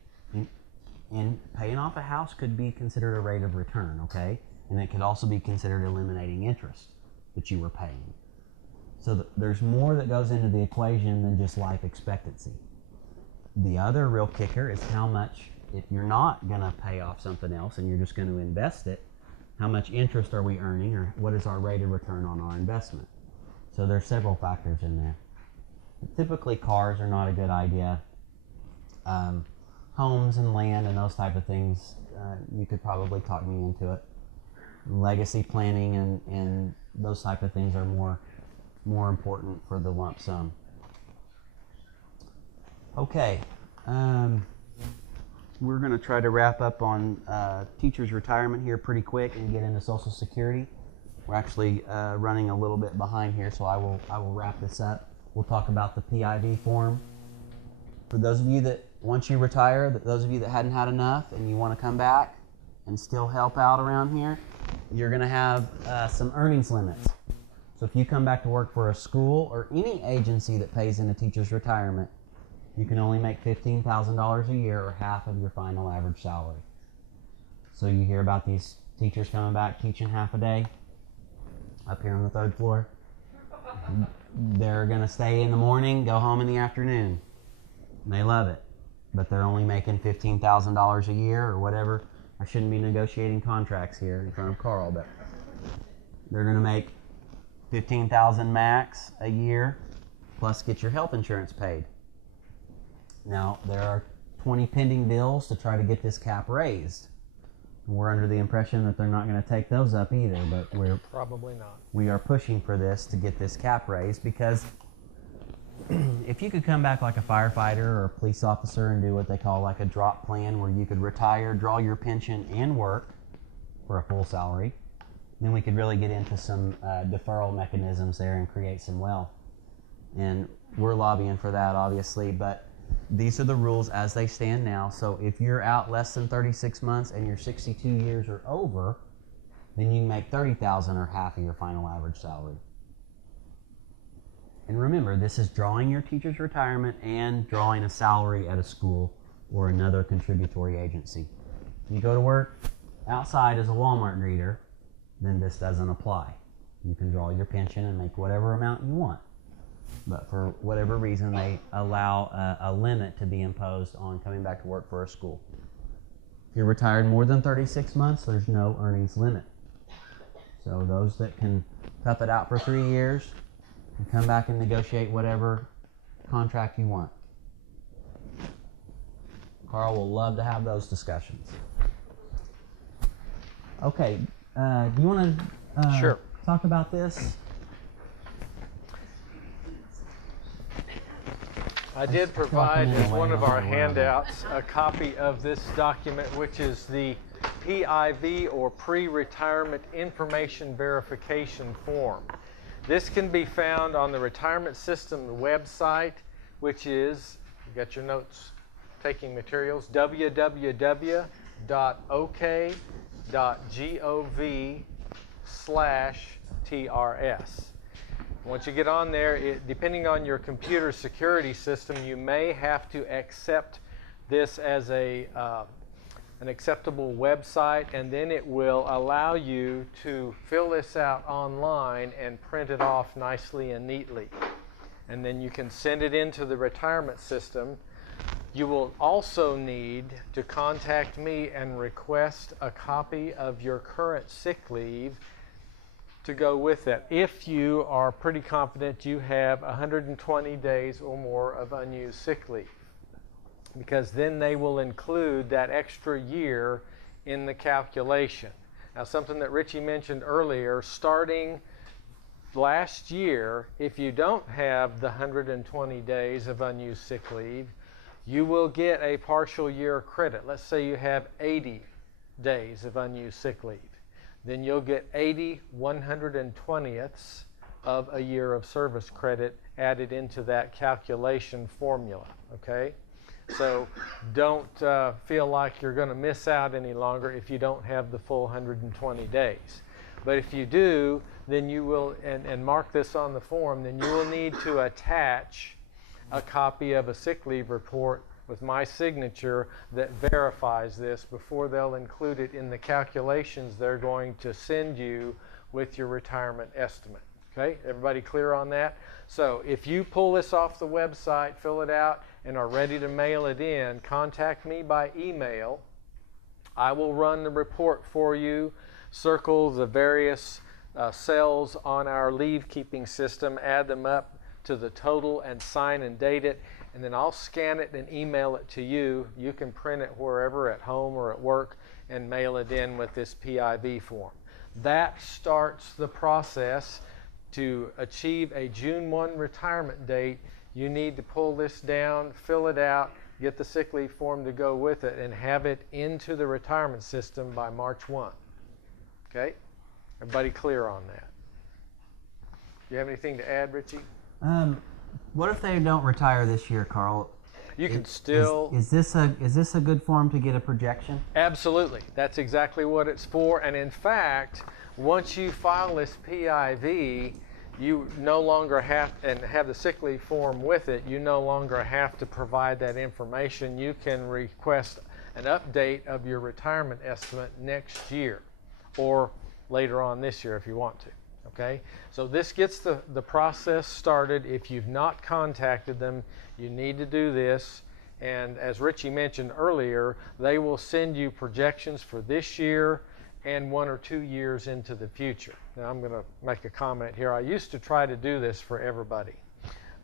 And paying off a house could be considered a rate of return, okay? And it could also be considered eliminating interest that you were paying. So there's more that goes into the equation than just life expectancy. The other real kicker is how much, if you're not going to pay off something else and you're just going to invest it, how much interest are we earning, or what is our rate of return on our investment? So there's several factors in there. Typically cars are not a good idea. Homes and land and those type of things, you could probably talk me into it. Legacy planning and those type of things are more important for the lump sum. Okay, we're going to try to wrap up on teachers' retirement here pretty quick and get into Social Security. We're actually running a little bit behind here, so I will wrap this up. We'll talk about the PIV form. For those of you that, once you retire, those of you that hadn't had enough and you want to come back and still help out around here, you're going to have some earnings limits. So if you come back to work for a school or any agency that pays in a teacher's retirement, you can only make $15,000 a year or half of your final average salary. So you hear about these teachers coming back teaching half a day up here on the 3rd floor. They're going to stay in the morning, go home in the afternoon. And they love it. But they're only making $15,000 a year or whatever. I shouldn't be negotiating contracts here in front of Carl, but they're going to make $15,000 max a year, plus get your health insurance paid. Now, there are 20 pending bills to try to get this cap raised. We're under the impression that they're not going to take those up either, but Probably not. we are pushing for this to get this cap raised, because if you could come back like a firefighter or a police officer and do what they call like a drop plan, where you could retire, draw your pension, and work for a full salary, then we could really get into some deferral mechanisms there and create some wealth. And we're lobbying for that, obviously, but these are the rules as they stand now. So if you're out less than 36 months and you're 62 years or over, then you can make $30,000 or half of your final average salary. And remember, this is drawing your teacher's retirement and drawing a salary at a school or another contributory agency. You go to work outside as a Walmart greeter, then this doesn't apply. You can draw your pension and make whatever amount you want. But for whatever reason, they allow a limit to be imposed on coming back to work for a school. If you're retired more than 36 months, there's no earnings limit. So those that can tough it out for 3 years can come back and negotiate whatever contract you want. Carl will love to have those discussions. Okay, do you want to Sure. talk about this? I did provide as one of our handouts a copy of this document, which is the PIV, or Pre-Retirement Information Verification Form. This can be found on the Retirement System website, which is, you got your notes taking materials, www.ok.gov/TRS. Once you get on there, depending on your computer security system, you may have to accept this as an acceptable website, and then it will allow you to fill this out online and print it off nicely and neatly. And then you can send it into the retirement system. You will also need to contact me and request a copy of your current sick leave to go with it, if you are pretty confident you have 120 days or more of unused sick leave, because then they will include that extra year in the calculation. Now, something that Richie mentioned earlier, starting last year, if you don't have the 120 days of unused sick leave, you will get a partial year credit. Let's say you have 80 days of unused sick leave. Then you'll get 80 120ths of a year of service credit added into that calculation formula, okay? So don't feel like you're going to miss out any longer if you don't have the full 120 days. But if you do, then you will, and mark this on the form, then you will need to attach a copy of a sick leave report with my signature that verifies this before they'll include it in the calculations they're going to send you with your retirement estimate. Okay, everybody clear on that? So if you pull this off the website, fill it out, and are ready to mail it in, contact me by email. I will run the report for you, circle the various cells on our leave keeping system, add them up to the total, and sign and date it. And then I'll scan it and email it to you. You can print it wherever, at home or at work, and mail it in with this PIV form. That starts the process. To achieve a June 1 retirement date, you need to pull this down, fill it out, get the sick leave form to go with it, and have it into the retirement system by March 1. Okay? Everybody clear on that? Do you have anything to add, Richie? What if they don't retire this year, Carl? You can still Is this a good form to get a projection? absolutely. That's exactly what it's for. And in fact, once you file this PIV, you no longer have and have the sick leave form with it. You no longer have to provide that information. You can request an update of your retirement estimate next year, or later on this year if you want to. Okay, so this gets the process started. If you've not contacted them, you need to do this. And as Richie mentioned earlier, they will send you projections for this year and 1 or 2 years into the future. Now I'm going to make a comment here. I used to try to do this for everybody,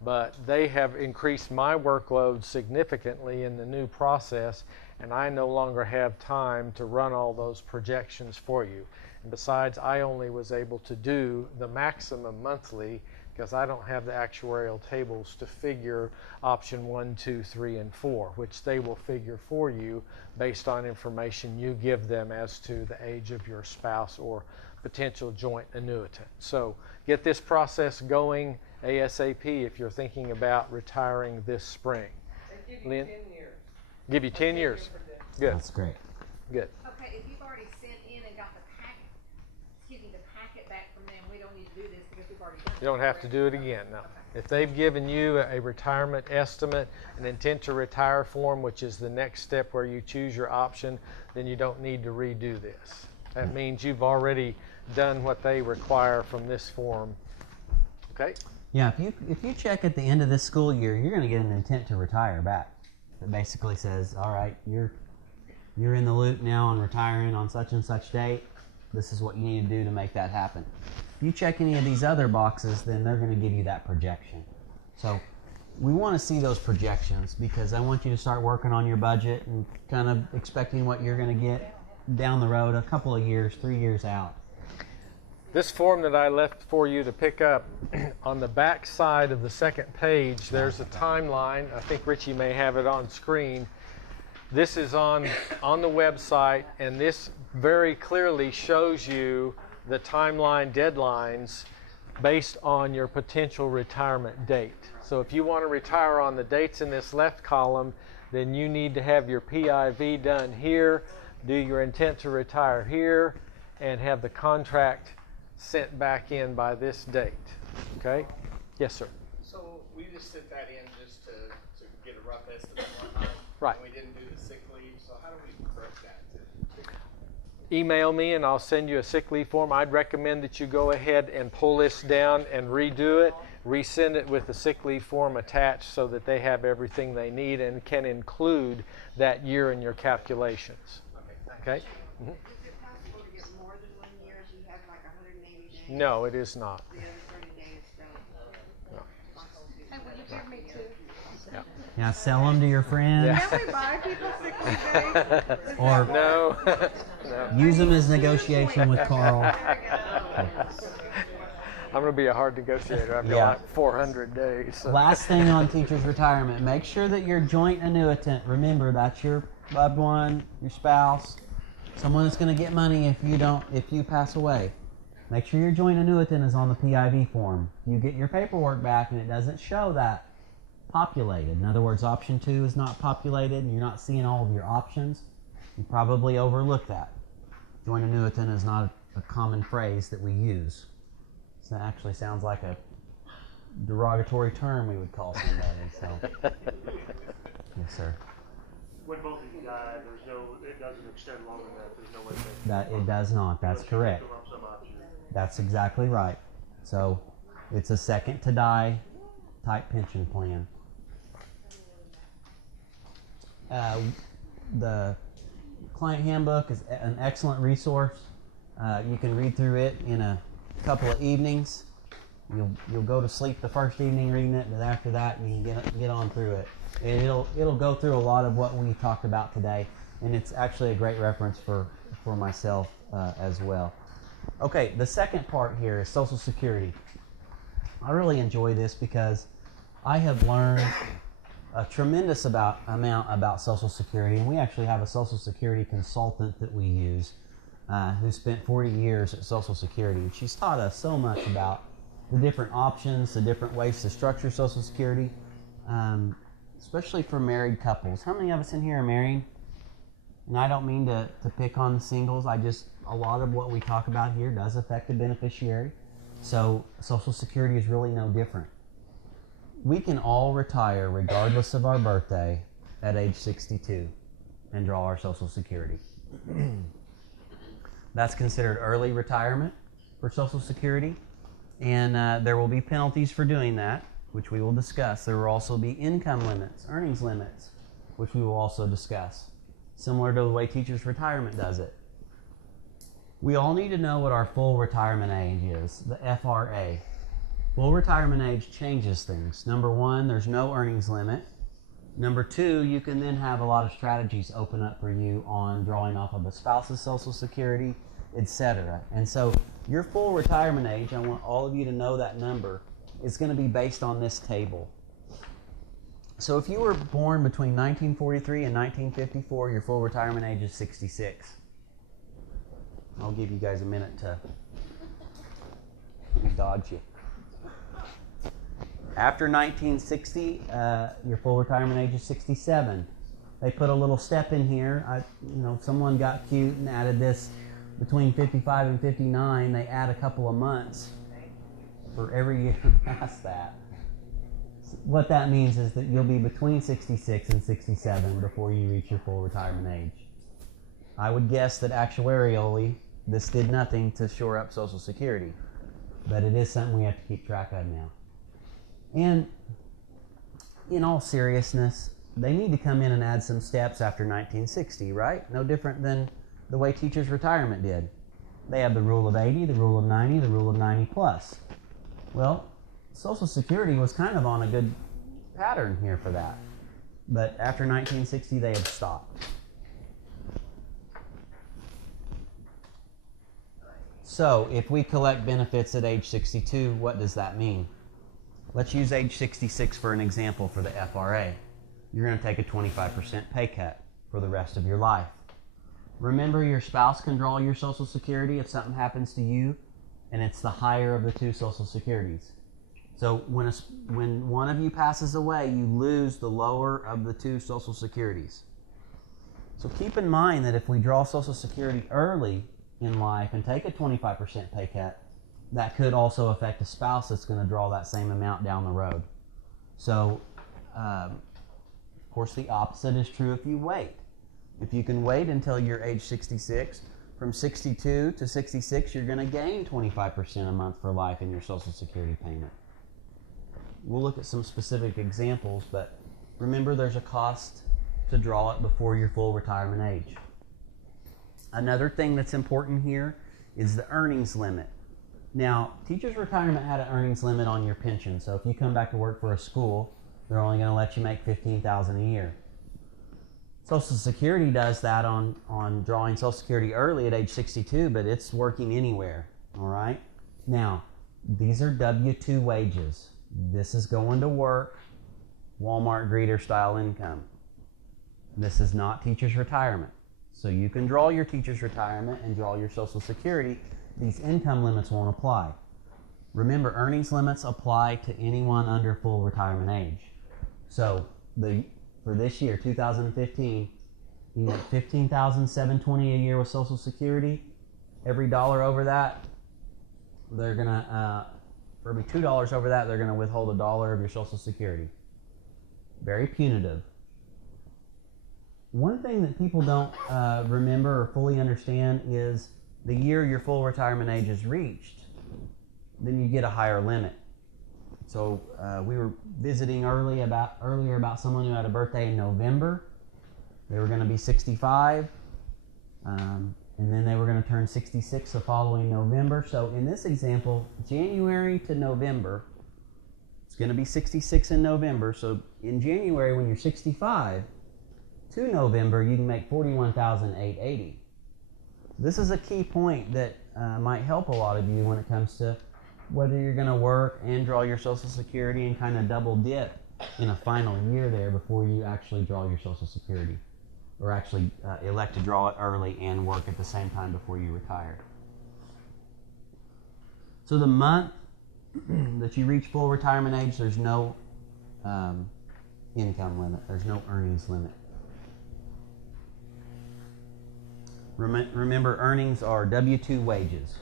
but they have increased my workload significantly in the new process, and I no longer have time to run all those projections for you. And besides, I only was able to do the maximum monthly because I don't have the actuarial tables to figure option 1, 2, 3, and 4, which they will figure for you based on information you give them as to the age of your spouse or potential joint annuitant. So get this process going ASAP if you're thinking about retiring this spring. They give you Lynn? 10 years. Give you 10 years. Good, That's great. good. Okay, if you've already sent in and got the packet back from them, we don't need to do this because we've already done it. You don't have to do it again, no. If they've given you a retirement estimate, an intent to retire form, which is the next step where you choose your option, then you don't need to redo this. That means you've already done what they require from this form. Okay? Yeah, if you check at the end of this school year, you're going to get an intent to retire back. That basically says, all right, you're in the loop now on retiring on such and such date. This is what you need to do to make that happen. If you check any of these other boxes, then they're going to give you that projection. So we want to see those projections because I want you to start working on your budget and kind of expecting what you're going to get down the road a couple of years, 3 years out. This form that I left for you to pick up, on the back side of the second page, there's a timeline. I think Richie may have it on screen. This is on the website, and this very clearly shows you the timeline deadlines based on your potential retirement date. So if you want to retire on the dates in this left column, then you need to have your PIV done here, do your intent to retire here, and have the contract sent back in by this date. Okay? Yes, sir. So we just sent that in just to get a rough estimate and whatnot. Right. And we didn't do the sick leave, so how do we correct that? Email me and I'll send you a sick leave form. I'd recommend that you go ahead and pull this down and redo it, resend it with the sick leave form attached so that they have everything they need and can include that year in your calculations. Okay? Mhm. Is it possible to get more than 1 year if you have like 180 days? No, it is not. The other 30 days don't. Hey, will you give me 2? Yeah, sell them to your friends. Yeah. Can we buy people sick leave days? Or No. No. use them as negotiation with Carl. I'm going to be a hard negotiator. I've got Yeah. like 400 days. So. Last thing on teachers' retirement, make sure that your joint annuitant, remember that's your loved one, your spouse, someone that's going to get money if you pass away. Make sure your joint annuitant is on the PIV form. You get your paperwork back and it doesn't show that populated. In other words, option 2 is not populated and you're not seeing all of your options. You probably overlook that. Joint annuitant is not a common phrase that we use. So that actually sounds like a derogatory term we would call somebody. So, yes, sir. When both of you die, it doesn't extend longer than that. There's no way That it does not. That's unless you correct. give up some option. That's exactly right. So it's a second to die type pension plan. The client handbook is an excellent resource. You can read through it in a couple of evenings. You'll go to sleep the first evening reading it, but after that you can get on through it. And it'll go through a lot of what we talked about today, and it's actually a great reference for myself as well. Okay, the second part here is Social Security. I really enjoy this because I have learned a tremendous amount about Social Security, and we actually have a Social Security consultant that we use who spent 40 years at Social Security, and she's taught us so much about the different options, the different ways to structure Social Security. especially for married couples. How many of us in here are married? And I don't mean to pick on singles. A lot of what we talk about here does affect the beneficiary. So Social Security is really no different. We can all retire regardless of our birthday at age 62 and draw our Social Security. That's considered early retirement for Social Security, and there will be penalties for doing that, which we will discuss. There will also be income limits, earnings limits, which we will also discuss, similar to the way teachers' retirement does it. We all need to know what our full retirement age is, the FRA. Full retirement age changes things. Number one, there's no earnings limit. Number two, you can then have a lot of strategies open up for you on drawing off of a spouse's Social Security, etc. And so your full retirement age, I want all of you to know that number, is going to be based on this table. So if you were born between 1943 and 1954, your full retirement age is 66. I'll give you guys a minute to dodge you. After 1960, your full retirement age is 67. They put a little step in here. Someone got cute and added this between 55 and 59. They add a couple of months for every year past that. What that means is that you'll be between 66 and 67 before you reach your full retirement age. I would guess that actuarially, this did nothing to shore up Social Security, but it is something we have to keep track of now. And in all seriousness, they need to come in and add some steps after 1960, right? No different than the way teachers' retirement did. They have the rule of 80, the rule of 90, the rule of 90 plus. Well, Social Security was kind of on a good pattern here for that. But after 1960, they had stopped. So if we collect benefits at age 62, what does that mean? Let's use age 66 for an example for the FRA. You're going to take a 25% pay cut for the rest of your life. Remember, your spouse can draw your Social Security if something happens to you, and it's the higher of the two Social Securities. So when one of you passes away, you lose the lower of the two Social Securities. So keep in mind that if we draw Social Security early in life and take a 25% pay cut, that could also affect a spouse that's going to draw that same amount down the road. So, of course, the opposite is true if you wait. If you can wait until you're age 66, from 62 to 66, you're going to gain 25% a month for life in your Social Security payment. We'll look at some specific examples, but remember there's a cost to draw it before your full retirement age. Another thing that's important here is the earnings limit. Now, teachers' retirement had an earnings limit on your pension, so if you come back to work for a school, they're only going to let you make $15,000 a year. Social Security does that on drawing Social Security early at age 62, but it's working anywhere, all right? Now, these are W-2 wages. This is going to work, Walmart greeter style income. This is not teachers' retirement. So you can draw your teachers' retirement and draw your Social Security. These income limits won't apply. Remember, earnings limits apply to anyone under full retirement age. So for this year, 2015, you get $15,720 a year with Social Security. Every dollar over that, they're gonna for every $2 over that, they're gonna withhold $1 of your Social Security. Very punitive. One thing that people don't remember or fully understand is the year your full retirement age is reached, then you get a higher limit. So we were visiting earlier about someone who had a birthday in November. They were going to be 65, and then they were going to turn 66 the following November. So in this example, January to November, it's going to be 66 in November. So in January, when you're 65, to November, you can make $41,880. This is a key point that might help a lot of you when it comes to whether you're going to work and draw your Social Security and kind of double dip in a final year there before you actually draw your Social Security, or actually elect to draw it early and work at the same time before you retire. So the month that you reach full retirement age, there's no income limit. There's no earnings limit. Remember, earnings are W-2 wages.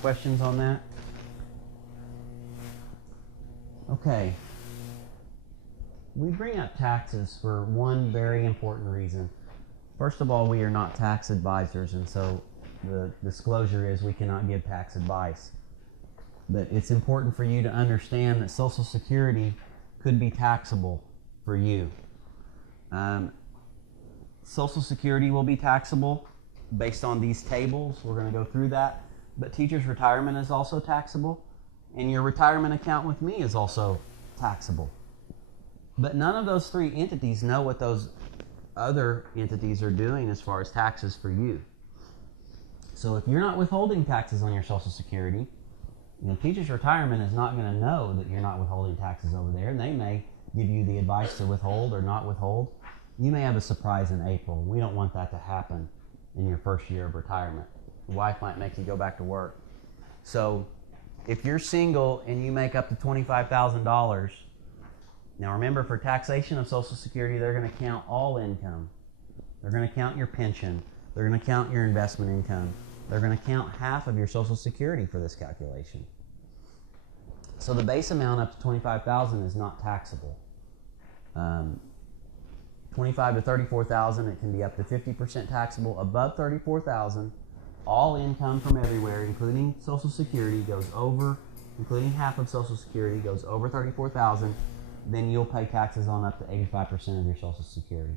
Questions on that? Okay. We bring up taxes for one very important reason. First of all, we are not tax advisors, and so the disclosure is we cannot give tax advice. But it's important for you to understand that Social Security could be taxable for you. Social Security will be taxable based on these tables. We're going to go through that. But teacher's retirement is also taxable, and your retirement account with me is also taxable. But none of those three entities know what those other entities are doing as far as taxes for you. So if you're not withholding taxes on your Social Security, teacher's retirement is not going to know that you're not withholding taxes over there, and they may give you the advice to withhold or not withhold. You may have a surprise in April. We don't want that to happen in your first year of retirement. Your wife might make you go back to work. So if you're single and you make up to $25,000, now remember, for taxation of Social Security, they're going to count all income. They're going to count your pension. They're going to count your investment income. They're going to count half of your Social Security for this calculation. So the base amount up to $25,000 is not taxable. 25 to 34,000, it can be up to 50% taxable. Above 34,000, all income from everywhere, including Social Security, goes over, including half of Social Security, goes over 34,000. Then you'll pay taxes on up to 85% of your Social Security.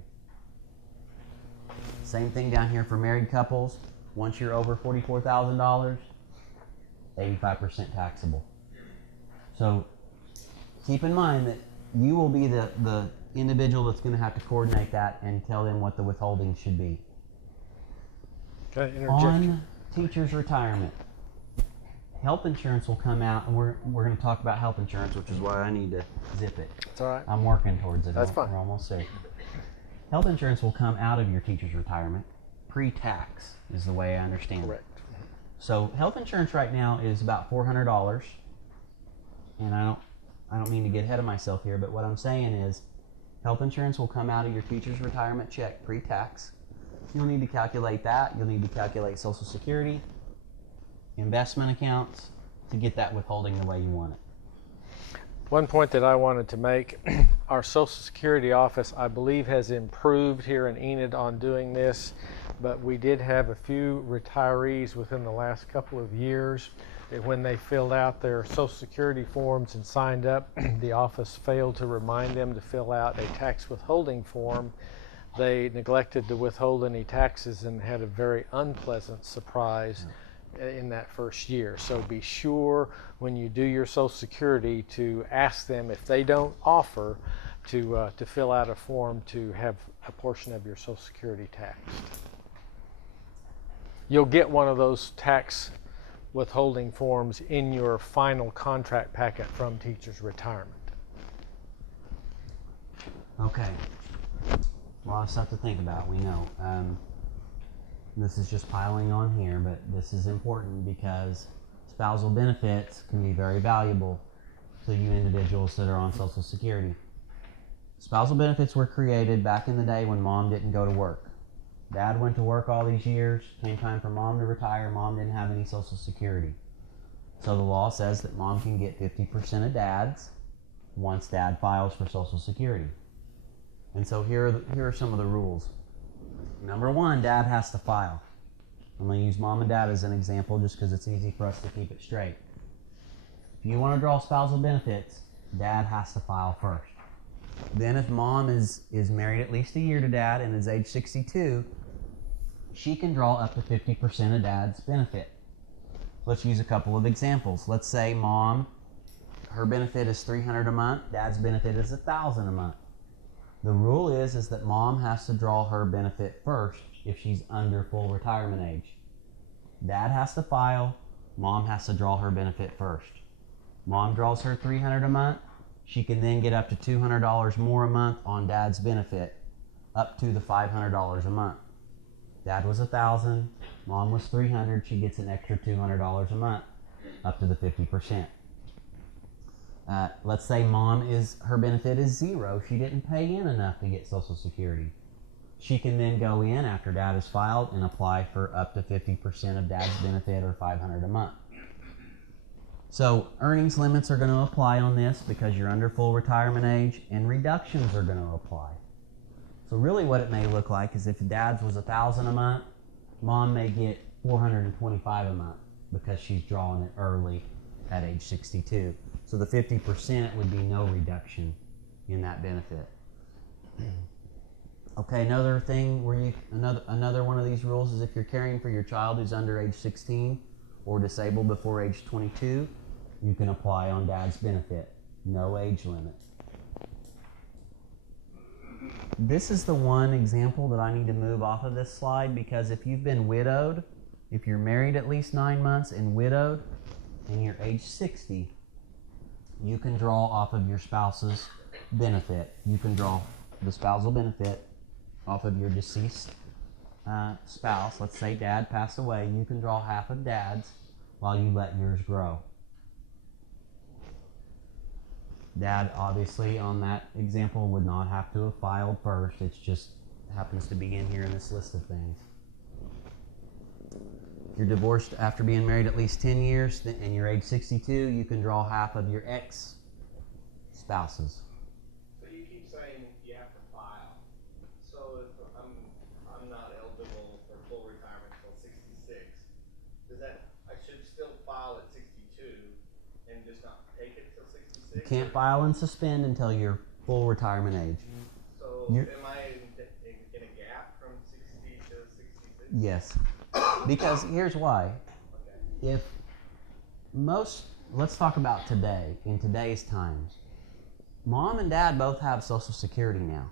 Same thing down here for married couples. Once you're over $44,000, 85% taxable. So keep in mind that you will be the individual that's going to have to coordinate that and tell them what the withholding should be. Okay, interject. On teacher's retirement, health insurance will come out, and we're going to talk about health insurance, which is why I need to zip it. It's all right. I'm working towards it. That's fine. We're almost there. Health insurance will come out of your teacher's retirement. Pre-tax is the way I understand Correct. it. So health insurance right now is about $400. And I don't mean to get ahead of myself here, but what I'm saying is health insurance will come out of your teacher's retirement check pre-tax. You'll need to calculate that. You'll need to calculate Social Security, investment accounts to get that withholding the way you want it. One point that I wanted to make, our Social Security office, I believe, has improved here in Enid on doing this, but we did have a few retirees within the last couple of years that when they filled out their Social Security forms and signed up, the office failed to remind them to fill out a tax withholding form. They neglected to withhold any taxes and had a very unpleasant surprise in that first year. So be sure when you do your Social Security to ask them, if they don't offer, to fill out a form to have a portion of your Social Security taxed. You'll get one of those tax withholding forms in your final contract packet from teacher's retirement. Okay. A lot of stuff to think about, we know. This is just piling on here, but this is important because spousal benefits can be very valuable to you individuals that are on Social Security. Spousal benefits were created back in the day when mom didn't go to work. Dad went to work all these years. Came time for mom to retire. Mom didn't have any Social Security. So the law says that mom can get 50% of dad's once dad files for Social Security. And so here are some of the rules. Number one, dad has to file. I'm going to use mom and dad as an example just because it's easy for us to keep it straight. If you want to draw spousal benefits, dad has to file first. Then if mom is married at least a year to dad and is age 62, she can draw up to 50% of dad's benefit. Let's use a couple of examples. Let's say mom, her benefit is $300 a month, dad's benefit is $1,000 a month. The rule is that mom has to draw her benefit first if she's under full retirement age. Dad has to file, mom has to draw her benefit first. Mom draws her $300 a month, she can then get up to $200 more a month on dad's benefit, up to the $500 a month. Dad was $1,000, mom was $300, she gets an extra $200 a month, up to the 50%. Let's say her benefit is 0. She didn't pay in enough to get Social Security. She can then go in after dad is filed and apply for up to 50% of dad's benefit, or $500 a month. So earnings limits are going to apply on this because you're under full retirement age, and reductions are going to apply. So really what it may look like is if dad's was $1,000 a month, mom may get $425 a month because she's drawing it early at age 62. So the 50% would be no reduction in that benefit. Okay, another thing another one of these rules is if you're caring for your child who's under age 16 or disabled before age 22, you can apply on dad's benefit. No age limit. This is the one example that I need to move off of this slide, because if you've been widowed, if you're married at least 9 months and widowed, and you're age 60, you can draw off of your spouse's benefit. You can draw the spousal benefit off of your deceased spouse. Let's say dad passed away. You can draw half of dad's while you let yours grow. Dad, obviously, on that example, would not have to have filed first. It just happens to be in here in this list of things. If you're divorced after being married at least 10 years and you're age 62, you can draw half of your ex-spouses. So you keep saying you have to file. So if I'm not eligible for full retirement until 66, does that I should still file at 62 and just not take it till 66? You can't file and suspend until you're full retirement age. So You're- am I in a gap from 60 to 66? Yes. Because here's why. Okay. Let's talk about today, in today's times. Mom and dad both have Social Security now.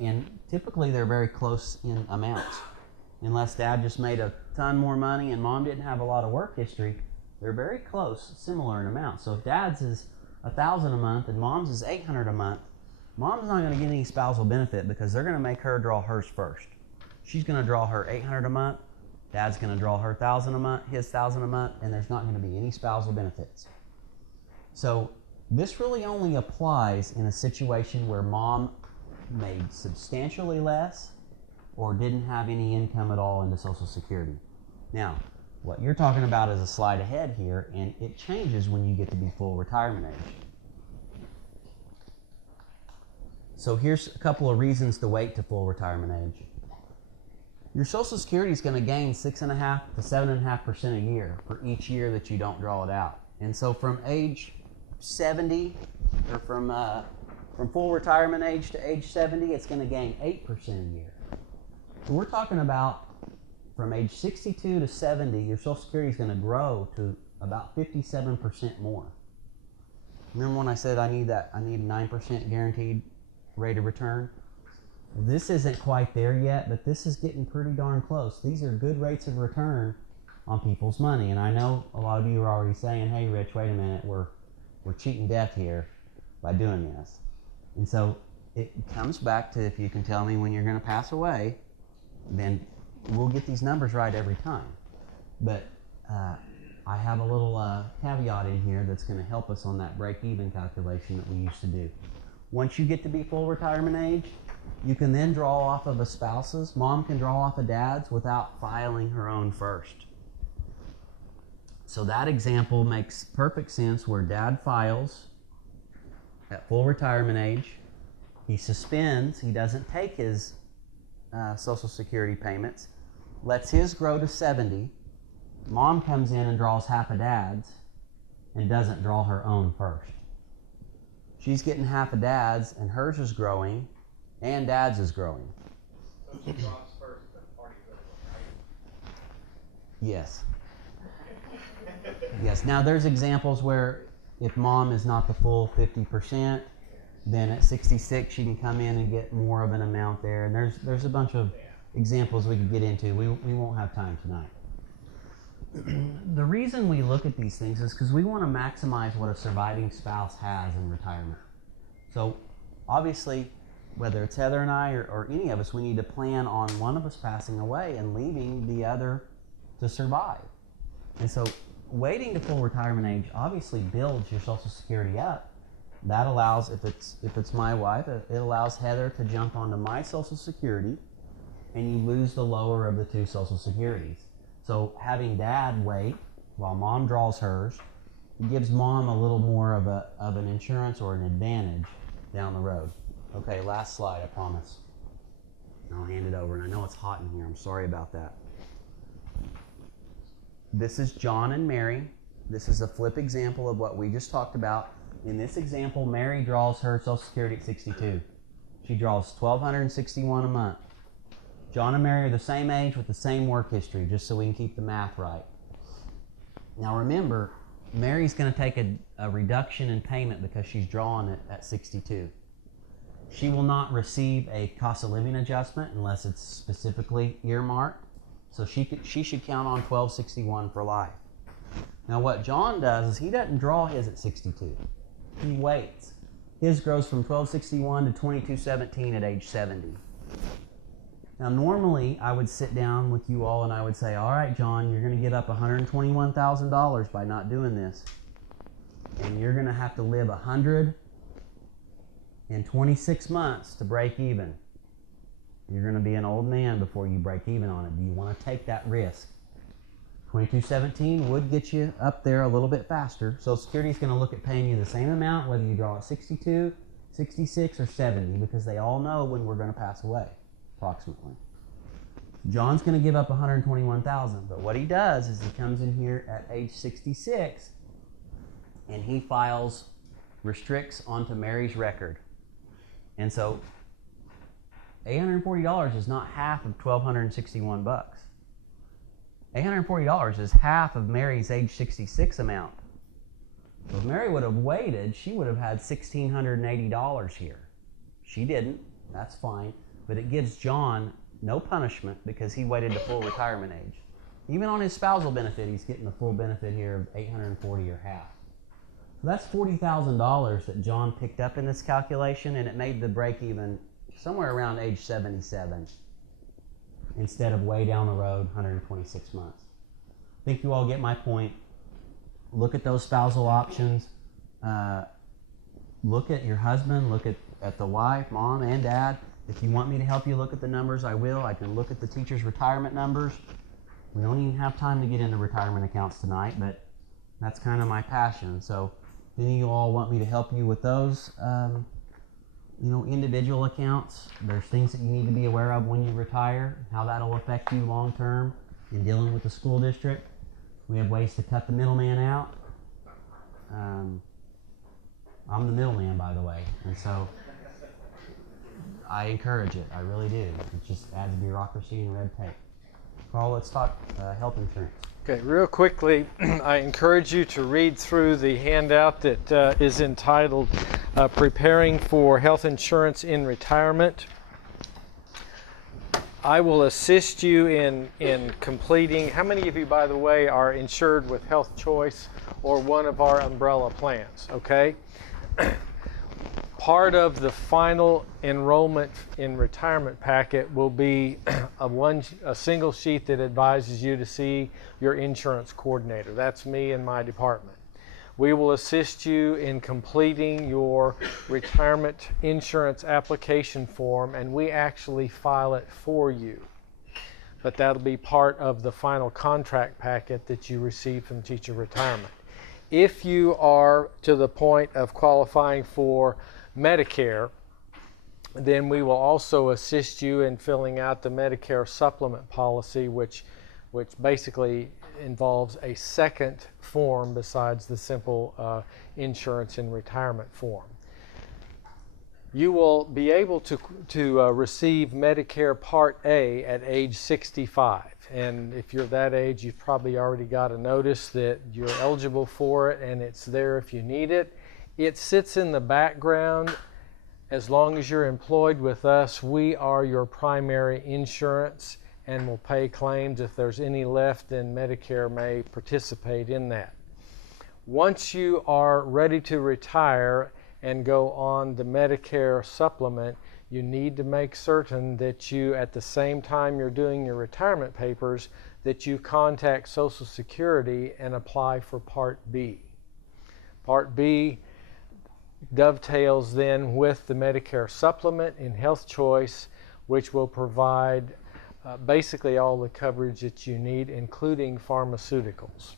And typically they're very close in amounts. Unless dad just made a ton more money and mom didn't have a lot of work history, they're very close, similar in amount. So if dad's is $1,000 a month and mom's is $800 a month, mom's not going to get any spousal benefit because they're going to make her draw hers first. She's going to draw her $800 a month. Dad's going to draw her $1,000 a month, his $1,000 a month, and there's not going to be any spousal benefits. So this really only applies in a situation where mom made substantially less or didn't have any income at all into Social Security. Now, what you're talking about is a slide ahead here, and it changes when you get to be full retirement age. So here's a couple of reasons to wait to full retirement age. Your Social Security is going to gain 6.5% to 7.5% a year for each year that you don't draw it out. And so from age 70, or from full retirement age to age 70, it's going to gain 8% a year. So we're talking about from age 62 to 70, your Social Security is going to grow to about 57% more. Remember when I said I need 9% guaranteed rate of return? This isn't quite there yet, but this is getting pretty darn close. These are good rates of return on people's money. And I know a lot of you are already saying, hey, Rich, wait a minute, we're cheating death here by doing this. And so it comes back to, if you can tell me when you're going to pass away, then we'll get these numbers right every time. But I have a little caveat in here that's going to help us on that break-even calculation that we used to do. Once you get to be full retirement age, you can then draw off of a spouse's. Mom can draw off of dad's without filing her own first. So that example makes perfect sense where dad files at full retirement age. He suspends. He doesn't take his Social Security payments. Lets his grow to 70. Mom comes in and draws half of dad's and doesn't draw her own first. She's getting half of dad's and hers is growing and dad's is growing. So she drops first, the party's over, right? Yes. Yes. Now there's examples where if mom is not the full 50%, then at 66 she can come in and get more of an amount there. And there's a bunch of examples we could get into. We won't have time tonight. The reason we look at these things is because we want to maximize what a surviving spouse has in retirement. So obviously, whether it's Heather and I or any of us, we need to plan on one of us passing away and leaving the other to survive. And so waiting to full retirement age obviously builds your Social Security up. That allows, if it's my wife, it allows Heather to jump onto my Social Security, and you lose the lower of the two Social Securities. So having Dad wait while Mom draws hers gives Mom a little more of an insurance or an advantage down the road. Okay, last slide, I promise. I'll hand it over, and I know it's hot in here. I'm sorry about that. This is John and Mary. This is a flip example of what we just talked about. In this example, Mary draws her Social Security at 62. She draws $1,261 a month. John and Mary are the same age with the same work history, just so we can keep the math right. Now remember, Mary's going to take a reduction in payment because she's drawing it at 62. She will not receive a cost of living adjustment unless it's specifically earmarked. So she should count on $1,261 for life. Now what John does is he doesn't draw his at 62. He waits. His grows from $1,261 to $2,217 at age 70. Now normally I would sit down with you all and I would say, all right, John, you're going to get up $121,000 by not doing this. And you're going to have to live 126 months to break even. You're going to be an old man before you break even on it. Do you want to take that risk? 2217 would get you up there a little bit faster. Social Security is going to look at paying you the same amount whether you draw at 62, 66, or 70 because they all know when we're going to pass away, approximately. John's going to give up $121,000, but what he does is he comes in here at age 66 and he restricts onto Mary's record. And so $840 is not half of $1,261 bucks. $840 is half of Mary's age 66 amount. So if Mary would have waited, she would have had $1,680 here. She didn't. That's fine. But it gives John no punishment because he waited to full retirement age. Even on his spousal benefit, he's getting the full benefit here of $840 or half. So that's $40,000 that John picked up in this calculation, and it made the break even somewhere around age 77 instead of way down the road, 126 months. I think you all get my point. Look at those spousal options. Look at your husband. Look at the wife, mom, and dad. If you want me to help you look at the numbers, I will. I can look at the teacher's retirement numbers. We don't even have time to get into retirement accounts tonight, but that's kind of my passion. So if any of you all want me to help you with those, individual accounts, there's things that you need to be aware of when you retire, how that'll affect you long term in dealing with the school district. We have ways to cut the middleman out. I'm the middleman, by the way, and so I encourage it. I really do. It just adds bureaucracy and red tape. Carl, let's talk health insurance. Okay, real quickly, I encourage you to read through the handout that is entitled Preparing for Health Insurance in Retirement. I will assist you in completing. How many of you, by the way, are insured with Health Choice or one of our umbrella plans? Okay. Part of the final enrollment in retirement packet will be a single sheet that advises you to see your insurance coordinator. That's me and my department. We will assist you in completing your retirement insurance application form, and we actually file it for you. But that'll be part of the final contract packet that you receive from Teacher Retirement. If you are to the point of qualifying for Medicare, then we will also assist you in filling out the Medicare supplement policy, which basically involves a second form besides the simple insurance and retirement form. You will be able to receive Medicare Part A at age 65. And if you're that age, you've probably already got a notice that you're eligible for it, and it's there if you need it. It sits in the background. As long as you're employed with us, we are your primary insurance and will pay claims. If there's any left, then Medicare may participate in that. Once you are ready to retire and go on the Medicare supplement, you need to make certain that you, at the same time you're doing your retirement papers, that you contact Social Security and apply for Part B. Part B dovetails then with the Medicare supplement in Health Choice, which will provide basically all the coverage that you need, including pharmaceuticals.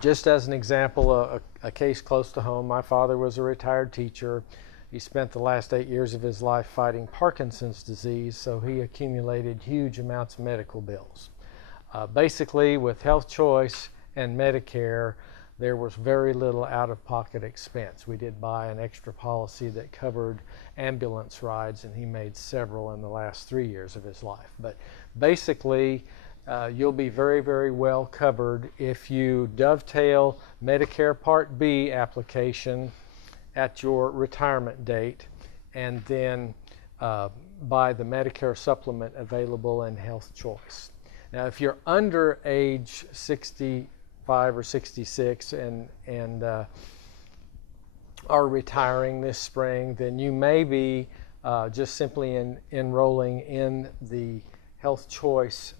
Just as an example, a case close to home, my father was a retired teacher. He spent the last 8 years of his life fighting Parkinson's disease, so he accumulated huge amounts of medical bills. Basically, with Health Choice and Medicare, there was very little out-of-pocket expense. We did buy an extra policy that covered ambulance rides, and he made several in the last 3 years of his life. But basically, you'll be very, very well covered if you dovetail Medicare Part B application at your retirement date, and then buy the Medicare supplement available in Health Choice. Now, if you're under age 65 or 66 and are retiring this spring, then you may be just simply enrolling in the Health Choice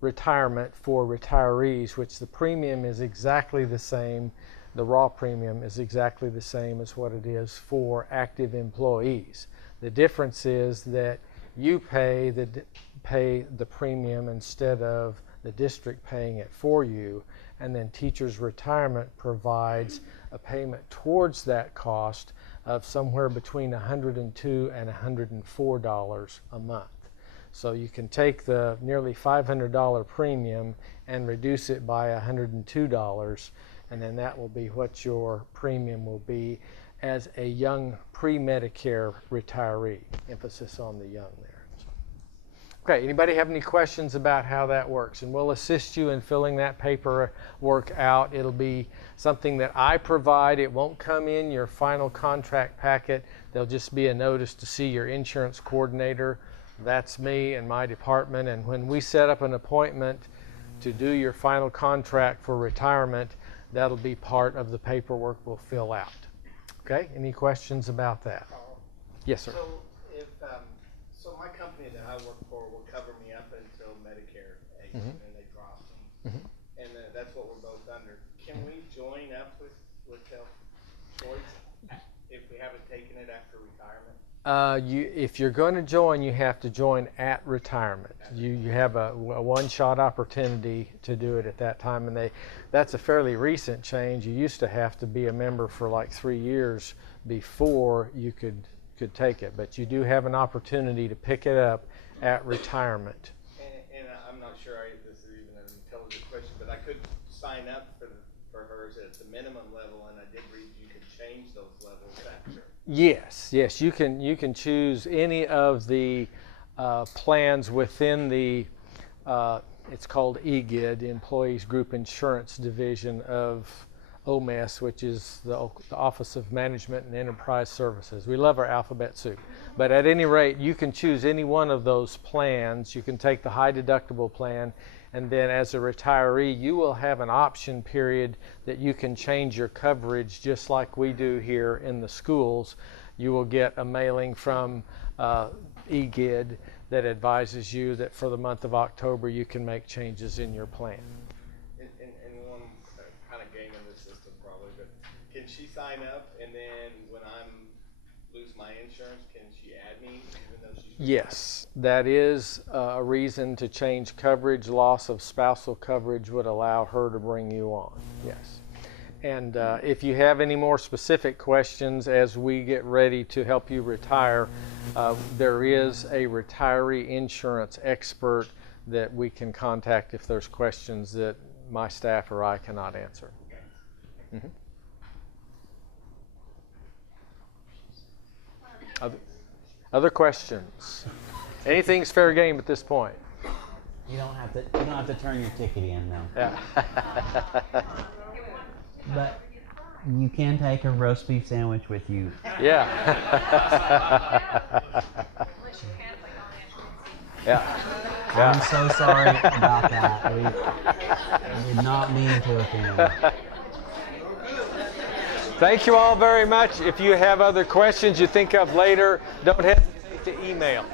retirement for retirees, which the premium is exactly the same. The raw premium is exactly the same as what it is for active employees. The difference is that you pay the premium instead of the district paying it for you, and then Teachers Retirement provides a payment towards that cost of somewhere between $102 and $104 a month. So you can take the nearly $500 premium and reduce it by $102, and then that will be what your premium will be as a young pre-Medicare retiree. Emphasis on the young there. Okay, anybody have any questions about how that works? And we'll assist you in filling that paperwork out. It'll be something that I provide. It won't come in your final contract packet. There'll just be a notice to see your insurance coordinator. That's me and my department. And when we set up an appointment to do your final contract for retirement, that'll be part of the paperwork we'll fill out. Okay, any questions about that? Yes, sir. So if, so my company that I work for will cover me up until Medicare age, and then they drop me. And that's what we're both under. Can we join up with Health Choice if we haven't taken it after retirement? If you're going to join, you have to join at retirement. You have a one-shot opportunity to do it at that time, and that's a fairly recent change. You used to have to be a member for like 3 years before you could take it, but you do have an opportunity to pick it up at retirement. And I'm not sure this is even an intelligent question, but I could sign up for hers at the minimum level, and I did read you could change those levels after. Yes, you can choose any of the plans within the it's called EGID, Employees Group Insurance Division of OMES, which is the Office of Management and Enterprise Services. We love our alphabet soup. But at any rate, you can choose any one of those plans. You can take the high deductible plan, and then as a retiree, you will have an option period that you can change your coverage just like we do here in the schools. You will get a mailing from EGID that advises you that for the month of October you can make changes in your plan. And one kind of game in this system probably, but can she sign up and then when I'm lose my insurance, can she add me even though she's retired? Yes, that is a reason to change coverage. Loss of spousal coverage would allow her to bring you on. Yes. And if you have any more specific questions as we get ready to help you retire, there is a retiree insurance expert that we can contact if there's questions that my staff or I cannot answer. Other questions? Anything's fair game at this point. You don't have to turn your ticket in though. Yeah. But you can take a roast beef sandwich with you. Yeah. Yeah. I'm so sorry about that. We did not mean to offend. Thank you all very much. If you have other questions you think of later, don't hesitate to email.